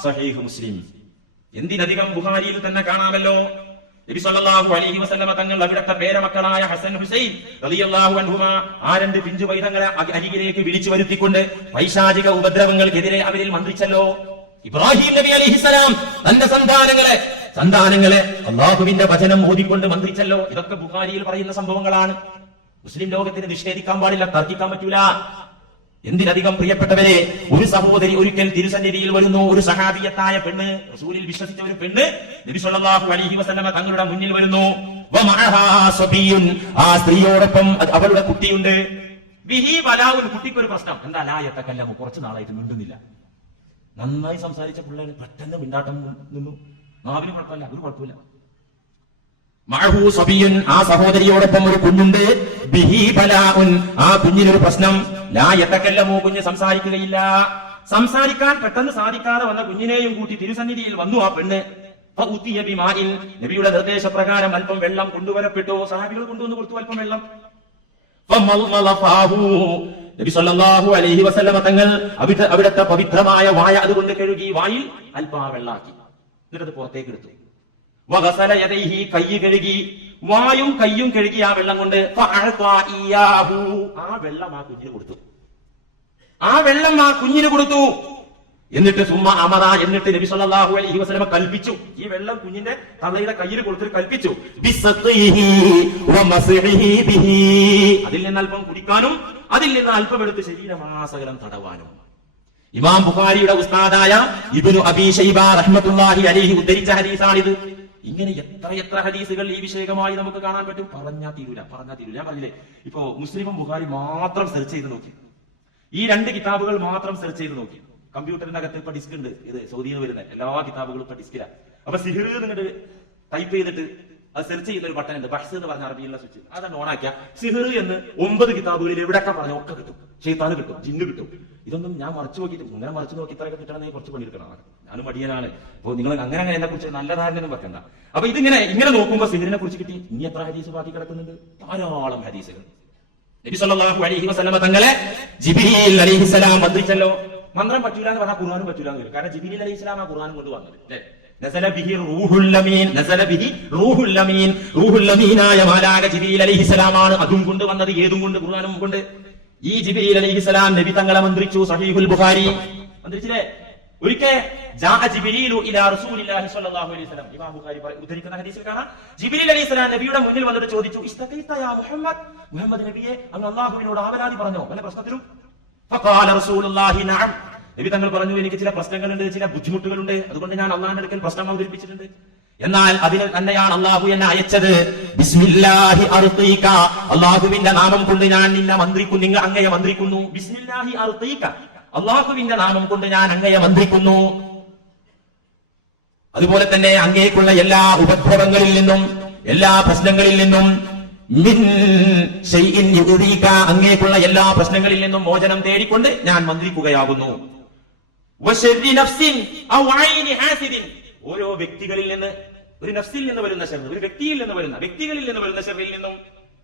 സ്വഹീഹ് മുസ്ലിം. എന്തിനധികം ബുഖാരിയിൽ തന്നെ കാണാമല്ലോ, നബി സല്ലല്ലാഹു അലൈഹി വസല്ലമ തങ്ങൾ അവിടുത്തെ പേരമക്കളായ ഹസൻ ഹുസൈൻ റളിയല്ലാഹു അൻഹുമാ ആ രണ്ട് പിഞ്ചു പൈതങ്ങളെ അരികിലേക്ക് വിളിച്ചു വരുത്തിക്കൊണ്ട് പൈശാചിക ഉപദ്രവങ്ങൾക്കെതിരെ അവരിൽ മന്ത്രിച്ചല്ലോ. ഇബ്രാഹിം നബി അലൈഹിസ്സലാം തന്റെ സന്താനങ്ങളെ അല്ലാഹുവിന്റെ വചനം ഓതിക്കൊണ്ട് മന്ത്രിച്ചല്ലോ. ഇതൊക്കെ ബുഖാരിയിൽ പറയുന്ന സംഭവങ്ങളാണ്. മുസ്ലിം ലോകത്തിന് നിഷേധിക്കാൻ പാടില്ല, തർക്കിക്കാൻ പറ്റൂല. എന്തിനധികം പ്രിയപ്പെട്ടവരെ, ഒരു സഹോദരി ഒരിക്കൽ തിരുസന്നിധിയിൽ വരുന്നു. ഒരു സഹാബിയത്തായ പെണ്ണ്, റസൂലിൽ വിശ്വസിച്ച ഒരു പെണ്ണ് നബി സല്ലല്ലാഹു അലൈഹി വസല്ലമ തങ്ങളുടെ മുന്നിൽ വരുന്നു. വമഅഹാ സബിയുൻ, ആ സ്ത്രീയോടൊപ്പം അവളുടെ കുട്ടിയുണ്ട്. ബിഹി ബലാഉൻ, കുട്ടിക്കൊരു പ്രശ്നം. എന്താ? ലാ യതകല്ലമു, കുറച്ച് നാളായിട്ട് മിണ്ടുന്നില്ല. നന്നായി സംസാരിച്ച പിള്ളേർ പെട്ടെന്ന് മിണ്ടാട്ടം നിന്നു. നാവിന് കുഴപ്പമില്ല, ഒരു കുഴപ്പമില്ല. മഅഹു സബിയുൻ, ആ സഹോദരിയോടൊപ്പം ഒരു കുഞ്ഞുണ്ട്. ബിഹി ബലാഉൻ, ആ കുഞ്ഞിനൊരു പ്രശ്നം. ലാ യതകല്ലമു, കുഞ്ഞ് സംസാരിക്കുകയില്ല. സംസാരിക്കാൻ പെട്ടെന്ന് സാധിക്കാതെ വന്ന കുഞ്ഞിനെയും കൂട്ടി തിരുസന്നിധിയിൽ വന്നു ആ പെണ്ണ്. ഫഉതിയ ബിമാഇൻ, നബിയുടെ നിർദ്ദേശപ്രകാരം അല്പം വെള്ളം കൊണ്ടുവരപ്പെട്ടു. സഹാബികൾ കൊണ്ടുവന്ന് കൊടുത്തു അല്പം വെള്ളം. ഫമൽമല ഫാഹു, നബി സല്ലല്ലാഹു അലൈഹി വസല്ലമ തങ്ങൾ അവിടുത്തെ പവിത്രമായ വായ അതുകൊണ്ട് കഴുകി വായിൽ അല്പം വെള്ളാക്കി, എന്നിട്ട് പുറത്തേക്ക് എടുത്തു. വഗസല യദൈഹി, കൈ കഴുകി, വായും കയ്യും കഴുകി ആ വെള്ളം കൊണ്ട് ആ വെള്ളം ആ കുഞ്ഞിന് കൊടുത്തു. ആ വെള്ളം ആ കുഞ്ഞിന് കൊടുത്തു. എന്നിട്ട് സുമ്മ അമറ, എന്നിട്ട് നബി സല്ലല്ലാഹു അലൈഹി വസല്ലം കൽപ്പിച്ചു, ഈ വെള്ളം കുഞ്ഞിന്റെ തള്ളയുടെ കയ്യിൽ കൊടുത്തിട്ട് കൽപ്പിച്ചു, അതിൽ നിന്ന് അല്പം കുടിക്കാനും അതിൽ നിന്ന് അല്പം എടുത്ത് ശരീരമാസകലം തടവാനും. ഇമാം ബുഖാരിയുടെ ഉസ്താദായ ഇബ്നു അബീ ശൈബ റഹ്മത്തുള്ളാഹി അലൈഹി ഉദ്ധരിച്ച ഹദീസാണിത്. ഇങ്ങനെ എത്ര ഹദീസുകൾ ഈ വിഷയകമായി നമുക്ക് കാണാൻ പറ്റും. പറഞ്ഞാൽ തീരൂല. ഞാൻ പറഞ്ഞില്ലേ, ഇപ്പോ മുസ്ലിമും ബുഖാരി മാത്രം സെർച്ച് ചെയ്ത് നോക്കി, ഈ 2 കിതാബുകൾ മാത്രം സെർച്ച് ചെയ്ത് നോക്കി. കമ്പ്യൂട്ടറിന്റെ അകത്ത് ഇപ്പൊ ഡിസ്ക് ഉണ്ട്, ഇത് സൗദിയിൽ വരുന്ന എല്ലാ കിതാബുകളും ഇപ്പൊ ഡിസ്കിലാണ്. അപ്പൊ സിഹിർ എന്നിട്ട് ടൈപ്പ് ചെയ്തിട്ട് അത് സെർച്ച് ചെയ്യുന്ന ഒരു ബട്ടൺ ഉണ്ട്, ബഹ്സ് എന്ന് പറഞ്ഞ അറബിയുള്ള സ്വിച്ച്, അതാണ് ഓണാക്കിയ സിഹിർ എന്ന് 9 കിതാബുകളിൽ എവിടെയൊക്കെ പറഞ്ഞ ഒക്കെ കിട്ടും. ഷെയ്ത്താന് കിട്ടും, ജിന്ന് കിട്ടും. ഇതൊന്നും ഞാൻ മറിച്ചു നോക്കിയിട്ട്, ഇങ്ങനെ മറിച്ചു നോക്കി ഇത്രയൊക്കെ കിട്ടണമെങ്കിൽ കുറച്ച് പണിയെടുക്കണം. ഞാനും മടിയനാണ്. അപ്പൊ നിങ്ങൾ അങ്ങനെ എന്നെ കുറിച്ച് നല്ല ധാരണയൊന്നും വെക്കണ്ട. അപ്പൊ ഇങ്ങനെ നോക്കുമ്പോ സിഹിറിനെ കുറിച്ച് കിട്ടി. ഇനി എത്ര ഹദീസ് ബാക്കി കിടക്കുന്നുണ്ട്? ധാരാളം ഹദീസുകൾ. നബി സല്ലല്ലാഹു അലൈഹി വസല്ലം തങ്ങളെ ജിബ്രീൽ അലൈഹിസ്സലാം മന്ത്രിച്ചല്ലോ. മന്ത്രം പറ്റൂല എന്ന് പറഞ്ഞാൽ ഖുർആനും പറ്റൂല എന്ന് വരും. കാരണം ജിബ്രീൽ അലൈഹിസ്സലാം ആ ഖുർആനും കൊണ്ട് വന്നത് അല്ലേ. നസല ബിഹി റൂഹുൽ അമീൻ, റൂഹുൽ അമീനായ മാലാക ജിബ്രീൽ അലൈഹിസ്സലാമാണ് അതും കൊണ്ട് വന്നത്. ഏതും കൊണ്ട്? ഖുർആനും കൊണ്ട്. ഈ ജിബ്രീൽ അലൈഹിസ്സലാം നബി തങ്ങളെ മന്ത്രിച്ചു. സഹീഹുൽ ബുഖാരി മന്ത്രിച്ചില്ലേ. ഒരിക്കൽ ജാഅ ജിബ്രീലു ഇലാ റസൂലില്ലാഹി സ്വല്ലല്ലാഹു അലൈഹി വസല്ലം, ഇമാം ബുഖാരി ഉദ്ധരിക്കുന്ന ഹദീസിൽ കാണാം, ജിബ്രീൽ അലൈഹിസ്സലാം നബിയുടെ മുന്നിൽ വന്നിട്ട് ചോദിച്ചു, ഇസ്തഖീത യാ മുഹമ്മദ് നബിയെ, അങ്ങ് അല്ലാഹുവിനോട് ആവലാതി പറഞ്ഞോ വല്ല പ്രശ്നത്തിലും? ഫഖാല റസൂലുള്ളാഹി നഅം, നബി തങ്ങൾ പറഞ്ഞു, എനിക്ക് ചില പ്രശ്നങ്ങളുണ്ട്, ചില ബുദ്ധിമുട്ടുകളുണ്ട്, അതുകൊണ്ട് ഞാൻ അല്ലാഹുവിന്റെ അടുക്കൽ പ്രശ്നം അവതരിപ്പിച്ചിട്ടുണ്ട്. എന്നാൽ അതിന് തന്നെയാണ് അല്ലാഹു എന്നെ അയച്ചത്. ബിസ്മില്ലാഹി അർഖീക, അല്ലാഹുവിന്റെ നാമം കൊണ്ട് ഞാൻ നിന്നെ മന്ത്രിക്കുന്നു, നിങ്ങൾ അങ്ങയെ മന്ത്രിക്കുന്നു. ബിസ്മില്ലാഹി അർഖീക, അല്ലാഹുവിന്റെ നാമം കൊണ്ട് ഞാൻ അങ്ങയെ മന്ത്രിക്കുന്നു. അതുപോലെ തന്നെ അങ്ങേക്കുള്ള എല്ലാ ഉപദ്രവങ്ങളിൽ നിന്നും, എല്ലാ പ്രശ്നങ്ങളിൽ നിന്നും, മിൻ ശൈഇൻ യുദീക, അങ്ങേക്കുള്ള എല്ലാ പ്രശ്നങ്ങളിൽ നിന്നും മോചനം തേടിക്കൊണ്ട് ഞാൻ മന്ത്രിക്കുകയാകുന്നു. വശർരി നഫ്സിൻ ഔ ഐനി ഹാസിദിൻ, ഓരോ വ്യക്തികളിൽ നിന്ന്, ഒരു നഫ്സിൽ നിന്ന് വരുന്ന ശർർ, ഒരു വ്യക്തിയിൽ നിന്ന് വരുന്ന, വ്യക്തികളിൽ നിന്ന് വരുന്ന ശർറിൽ നിന്നും.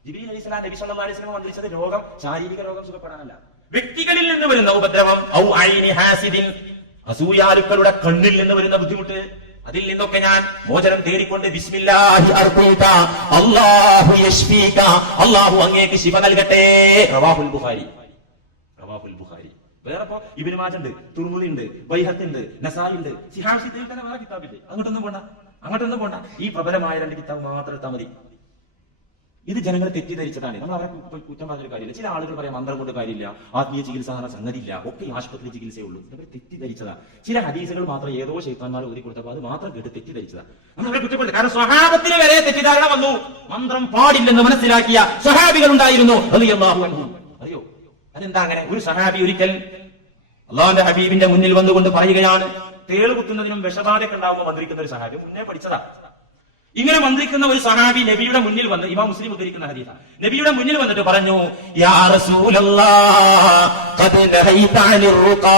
ജിബ്രീൽ അലൈഹിസ്സലാം നബി സല്ലല്ലാഹു അലൈഹി വസല്ലം മന്ത്രിച്ചത് രോഗം, ശാരീരിക രോഗം സുഖപ്പെടാനല്ല, വ്യക്തികളിൽ നിന്ന് വരുന്ന ഉപദ്രവം. ഔ ഐനി ഹാസിദിൻ, അസൂയാലുക്കളുടെ കണ്ണിൽ നിന്ന് വരുന്ന ബുദ്ധിമുട്ട്, അതിൽ നിന്നൊക്കെ ഞാൻ മോചനം തേടിക്കൊണ്ട് ബിസ്മില്ലാഹി അർഖൂക അല്ലാഹു യശ്ഫീക, അല്ലാഹു അങ്ങേക്ക് ശിഫ നൽകട്ടെ. റവാഹുൽ ബുഖാരി. വേറെ ഇബ്നു മാജ ഉണ്ട്, തുർമുദി ഉണ്ട്, ബൈഹഖി ഉണ്ട്, നസായി ഉണ്ട്, സിഹാഹി തന്നെ വേറെ കിതാബില്ലേ. അങ്ങോട്ടൊന്നും പോണ്ട. ഈ പ്രബലമായ 2 കിതാബ് മാത്രം എടുത്താൽ മതി. ഇത് ജനങ്ങളെ തെറ്റിദ്ധരിച്ചതാണ്. നമ്മൾ അവരെ കുറ്റം പറഞ്ഞൊരു കാര്യമില്ല. ചില ആളുകൾ പറയാം മന്ത്രം കൊണ്ട് കാര്യമില്ല, ആത്മീയ ചികിത്സ സംഗതിയില്ല, ഒക്കെ ആശുപത്രി ചികിത്സയുള്ളൂ. ഇവർ തെറ്റിദ്ധരിച്ചതാ. ചില ഹദീസുകൾ മാത്രം ഏതോ ശൈത്താന്മാർ ഓതി കൊടുത്തപ്പോൾ അത് മാത്രം കേട്ട് തെറ്റിദ്ധരിച്ചതാ. നമ്മൾ അവരെ കുറ്റപ്പെടുത്തി. കാരണം സ്വഹാബത്തിന് വരെ തെറ്റിദ്ധാരണ വന്നു. മന്ത്രം പാടില്ലെന്ന് മനസ്സിലാക്കിയ സ്വഹാബികൾ ഉണ്ടായിരുന്നു റളിയല്ലാഹു അൻഹും. അറിയോ അതെന്താ അങ്ങനെ? ഒരു സഹാബി ഒരിക്കൽ അള്ളാഹുവിന്റെ ഹബീബിന്റെ മുന്നിൽ വന്നുകൊണ്ട് പറയുകയാണ്, തേള് കുത്തുന്നതിനും വിഷബാധയൊക്കെ ഉണ്ടാവുമ്പോൾ മന്ത്രിക്കുന്ന ഒരു സഹാബി, മുന്നേ പഠിച്ചതാ. ഇങ്ങനെ മന്ത്രിക്കുന്ന ഒരു സഹാബി നബിയുടെ മുന്നിൽ വന്ന്, ഇമാം മുസ്ലിം ഉദ്ധരിക്കുന്ന ഹദീസാ, നബിയുടെ മുന്നിൽ വന്നിട്ട് പറഞ്ഞു, യാ റസൂലല്ലാഹ് ഖദ് നഹൈത അനിർ റുഖാ,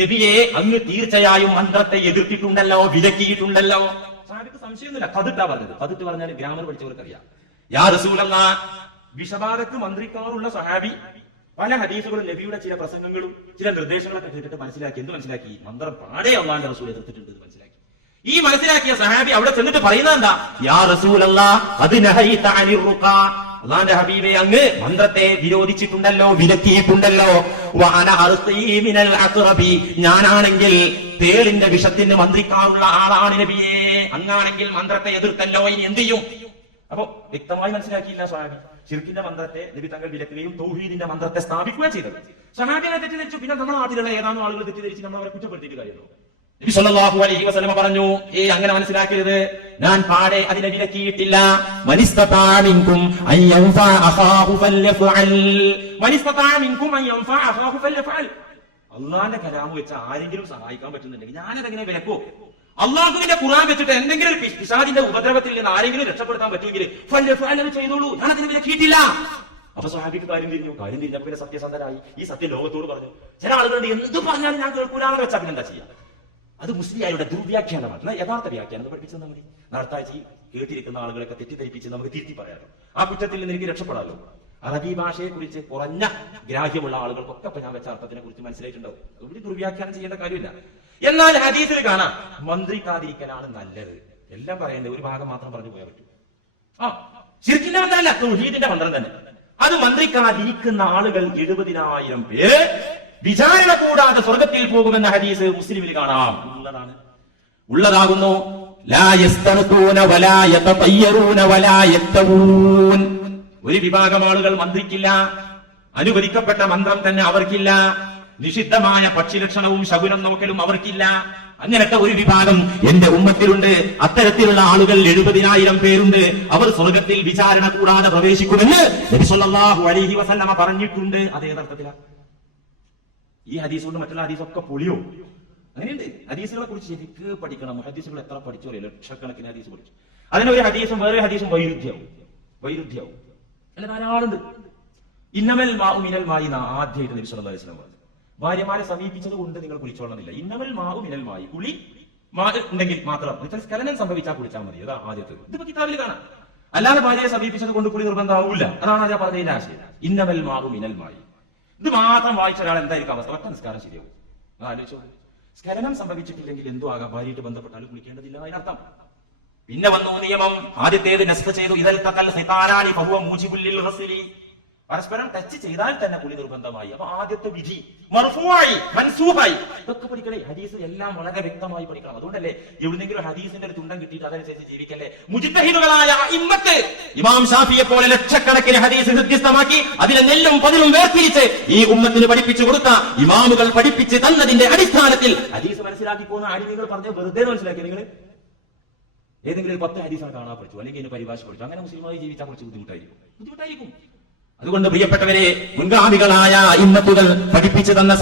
നബിയെ അങ്ങ് തീർച്ചയായും മന്ത്രത്തെ എതിർത്തിട്ടുണ്ടല്ലോ, വിലക്കിയിട്ടുണ്ടല്ലോ. സഹാബിക്ക് സംശയമൊന്നുമില്ല, കതിട്ടാ പറഞ്ഞത്. കതിട്ട് പറഞ്ഞാൽ ഗ്രാമർ പഠിച്ചവർക്കറിയാം. യാ റസൂലല്ലാഹ്, വിഷബാധക്ക് മന്ത്രിക്കാറുള്ള സഹാബി പല ഹദീസുകളും നബിയുടെ ചില പ്രസംഗങ്ങളും ചില നിർദ്ദേശങ്ങളൊക്കെ കേട്ടിട്ട് മനസ്സിലാക്കി. എന്ത് മനസ്സിലാക്കി? മന്ത്രം പാടേ അല്ലാഹുവിന്റെ റസൂൽ എതിർത്തിട്ടുണ്ട് എന്ന് മനസ്സിലാക്കി. ഈ മനസ്സിലാക്കിയ സഹാബി അവിടെ ചെന്നിട്ട് പറയുന്നത് എന്താ? യാ റസൂലല്ലാഹ് ഖദ് നഹൈത അനിർ റുഖാ, അല്ലാഹുവിന്റെ ഹബീബേ അങ്ങ് മന്ത്രത്തെ വിരോധിച്ചിട്ടുണ്ടല്ലോ, വിലക്കിയിട്ടുണ്ടല്ലോ. വഅന അർഖീ മിനൽ അഖ്റബി, ഞാനാണെങ്കിൽ തേളിന്റെ വിഷത്തിന് മന്ത്രിക്കാറുള്ള ആളാണ് നബിയേ, അങ്ങാണെങ്കിൽ മന്ത്രത്തെ എതിർത്തല്ലോ, ഇനി എന്ത് ചെയ്യും? അപ്പൊ വ്യക്തമായി മനസ്സിലാക്കിയില്ല സഹാബി. ശിർക്കിന്റെ മന്ത്രത്തെ നബി തങ്ങൾ വിലക്കുകയും തൗഹീദിന്റെ മന്ത്രത്തെ സ്ഥാപിക്കുകയും ചെയ്തത്. സഹാബിയെ തെറ്റിദ്ധരിച്ചു. പിന്നെ നമ്മുടെ നാട്ടിലുള്ള ഏതാനും ആളുകൾ തെറ്റിദ്ധരിച്ച് നമ്മൾ അവരെ കുറ്റപ്പെടുത്തിയിട്ട് കാര്യമല്ലോ. നബി സല്ലല്ലാഹു അലൈഹി വസല്ലം പറഞ്ഞു, അങ്ങനെ മനസ്സിലാക്കരുത്, ഞാൻ പാടെ അതിനെ വിലക്കിയിട്ടില്ല. മനിസ്തതാ മിൻകും അൻ യൻഫഅ അഖാഹു ഫൽയഫഅൽ, മനിസ്തതാ മിൻകും അൻ യൻഫഅ അഖാഹു ഫൽയഫഅൽ. അല്ലാഹുവിന്റെ കലാം വെച്ച് ആരെങ്കിലും സഹായിക്കാൻ പറ്റുന്നുണ്ടെങ്കിൽ ഞാനതെങ്ങനെ വിലക്കോ? അള്ളാഹുവിന്റെ ഖുർആൻ വെച്ചിട്ട് എന്തെങ്കിലും പിശാചിന്റെ ഉപദ്രവത്തിൽ നിന്ന് ആരെങ്കിലും രക്ഷപ്പെടുത്താൻ പറ്റുമെങ്കിൽ ഫൽയഫഅൽ ചെയ്തോളൂ, ഞാൻ അതിനെ വിലക്കിയിട്ടില്ല. അപ്പൊ സ്വഹാബിക്ക് കാര്യം തിരിഞ്ഞപ്പോൾ പിന്നെ സത്യസന്ധരായി ഈ സത്യം ലോകത്തോട് പറഞ്ഞു. ചില ആളുകളുണ്ട് എന്ത് പറഞ്ഞാലും ഞാൻ കേൾക്കൂലാന്ന് വെച്ചാൽ പിന്നെ എന്താ ചെയ്യാ? അത് മുസ്ലിയാരുടെ ദുർവ്യാഖ്യാനമാണ്. യഥാർത്ഥ വ്യാഖ്യാനം പഠിപ്പിച്ചത് മതി. നടത്താഴ്ച കേട്ടിരിക്കുന്ന ആളുകളൊക്കെ തെറ്റിദ്ധരിപ്പിച്ച് നമുക്ക് തിരുത്തി പറയാലോ. ആ കുറ്റത്തിൽ നിന്ന് എനിക്ക് രക്ഷപ്പെടാലോ. അറബി ഭാഷയെ കുറിച്ച് കുറഞ്ഞ ഗ്രാഹ്യമുള്ള ആളുകൾക്കൊക്കെ ഇപ്പൊ ഞാൻ വെച്ച അർത്ഥത്തിനെ കുറിച്ച് മനസ്സിലായിട്ടുണ്ടാവും. ഇവിടെ ദുർവ്യാഖ്യാനം ചെയ്യേണ്ട കാര്യമില്ല. എന്നാൽ ഹദീസിൽ കാണാം മന്ത്രിക്കാതിരിക്കലാണ് നല്ലത്. എല്ലാം പറയണ്ടേ, ഒരു ഭാഗം മാത്രം പറഞ്ഞു പോയാൽ പറ്റും. ശിർക്കിന്റെ മന്ത്രമല്ല, തൗഹീദിന്റെ മന്ത്രം തന്നെ. അത് മന്ത്രിക്കാതിരിക്കുന്ന ആളുകൾ 70,000 പേര് വിചാരണ കൂടാതെ സ്വർഗത്തിൽ പോകുമെന്ന ഹദീസ് മുസ്ലിമിൽ കാണാം. ഉള്ളതാകുന്നു. ലാ യസ്തർഖൂന വലാ യതതയ്യറൂന വലാ യക്തവൂൻ. ഒരു വിഭാഗം ആളുകൾ മന്ത്രിക്കില്ല, അനുവദിക്കപ്പെട്ട മന്ത്രം തന്നെ അവർക്കില്ല, നിഷിദ്ധമായ പക്ഷിലക്ഷണവും ശകുനം നോക്കലും അവർക്കില്ല. അങ്ങനത്തെ ഒരു വിഭാഗം എന്റെ ഉമ്മത്തിലുണ്ട്. അത്തരത്തിലുള്ള ആളുകൾ 70,000 പേരുണ്ട്. അവർ സ്വർഗത്തിൽ വിചാരണ കൂടാതെ പ്രവേശിക്കുമെന്ന് നബി സല്ലല്ലാഹു അലൈഹി വസല്ലമ പറഞ്ഞിട്ടുണ്ട്. അതേതർത്ഥത്തിലാണ് ഈ ഹദീസ് കൊണ്ട് മറ്റുള്ള ഹദീസൊക്കെ പൊളിയോ? അങ്ങനെയുണ്ട്. ഹദീസുകളെ കുറിച്ച് ശരിക്ക് പഠിക്കണം. ഹദീസുകൾ എത്ര പഠിച്ചോ, ലക്ഷക്കണക്കിന് ഹദീസ് പഠിച്ചു. അതിനൊരു ഹദീസും വേറെ ഹദീസും വൈരുദ്ധ്യവും അല്ല, ധാരാളുണ്ട്. ഇന്നമൽ മാഉ മിനൽ മായി ആദ്യമായിട്ട് നബി സല്ലല്ലാഹു അലൈഹി വസല്ലം പറഞ്ഞു. ഭാര്യമാരെ സമീപിച്ചത് കൊണ്ട് നിങ്ങൾ കുളിച്ചോളന്നില്ല. ഇന്നമൽ മാഉ മിനൽ മായി, കുളി ഉണ്ടെങ്കിൽ മാത്രം സ്ഖലനം സംഭവിച്ചാൽ കുളിച്ചാൽ മതി. അതാ ആദ്യത്തെ. ഇതിപ്പോ കിതാബിൽ കാണാം. അല്ലാതെ ഭാര്യയെ സമീപിച്ചത് കൊണ്ട് കുളി നിർബന്ധമാവില്ല. അതാണ് ഞാൻ പറഞ്ഞതിന്റെ ആശയം. ഇന്നമൽ മാഉ മിനൽ മായി. ഇത് മാത്രം വായിച്ച ഒരാൾ എന്തായിരിക്കും അവസ്ഥ? ഒറ്റ നിസ്കാരം ശരിയാവും. ആലോചിച്ചോ. സ്ഖലനം സംഭവിച്ചിട്ടില്ലെങ്കിൽ എന്തോ ആകാം, ഭാര്യയായിട്ട് ബന്ധപ്പെട്ടാലും കുളിക്കേണ്ടതില്ല അതിനർത്ഥം. പിന്നെ വന്നു നിയമം. ആദ്യത്തേത് നസ്ഖ് ചെയ്തു. ഇദൽ തഖൽ ഖിതാനാനി ഫഹുവ മൂജിബുൽ ലിൽ ഗസ്ലി. പരസ്പരം ടച്ച് ചെയ്താൽ തന്നെ കുളി നിർബന്ധമായി. അപ്പൊ ആദ്യത്തെ വിധി മർഫൂആയി, മൻസൂഖായി. ഇതൊക്കെ പഠിക്കണേ. ഹദീസ് എല്ലാം വളരെ വ്യക്തമായി പഠിക്കണം. അതുകൊണ്ടല്ലേ എവിടെന്നെങ്കിലും ഹദീസിന്റെ ഒരു തുണ്ടം കിട്ടിയിട്ട് അതനുസരിച്ച് ജീവിക്കല്ലേ. മുജ്തഹിദുകളായ ഇമ്മത്ത് ഇമാം ഷാഫിയെ പോലെ ലക്ഷക്കണക്കിന് ഹദീസ് ഹൃദ്യസ്ഥമാക്കി അതിലെ നെല്ലും പതിലും വേർതിരിച്ച് ഈ ഉമ്മത്തിന് പഠിപ്പിച്ചു കൊടുത്ത ഇമാമുകൾ പഠിപ്പിച്ച് തന്നതിന്റെ അടിസ്ഥാനത്തിൽ ഹദീസ് മനസ്സിലാക്കി പോകുന്ന ആലിമീങ്ങൾ പറഞ്ഞ വെറുതെ മനസ്സിലാക്കി. നിങ്ങൾ ഏതെങ്കിലും 10 ഹദീസാണ് കാണാൻ പഠിച്ചു, അല്ലെങ്കിൽ ഇതിന് പരിഭാഷ പഠിച്ചു. അങ്ങനെ മുസ്ലിമായി ജീവിച്ചാൽ കുറച്ച് ബുദ്ധിമുട്ടായിരിക്കും. അതുകൊണ്ട് പ്രിയപ്പെട്ടവരെ, മുൻഗാമികളായ ഇമ്മത്തുകൾ പഠിപ്പിച്ചു തന്ന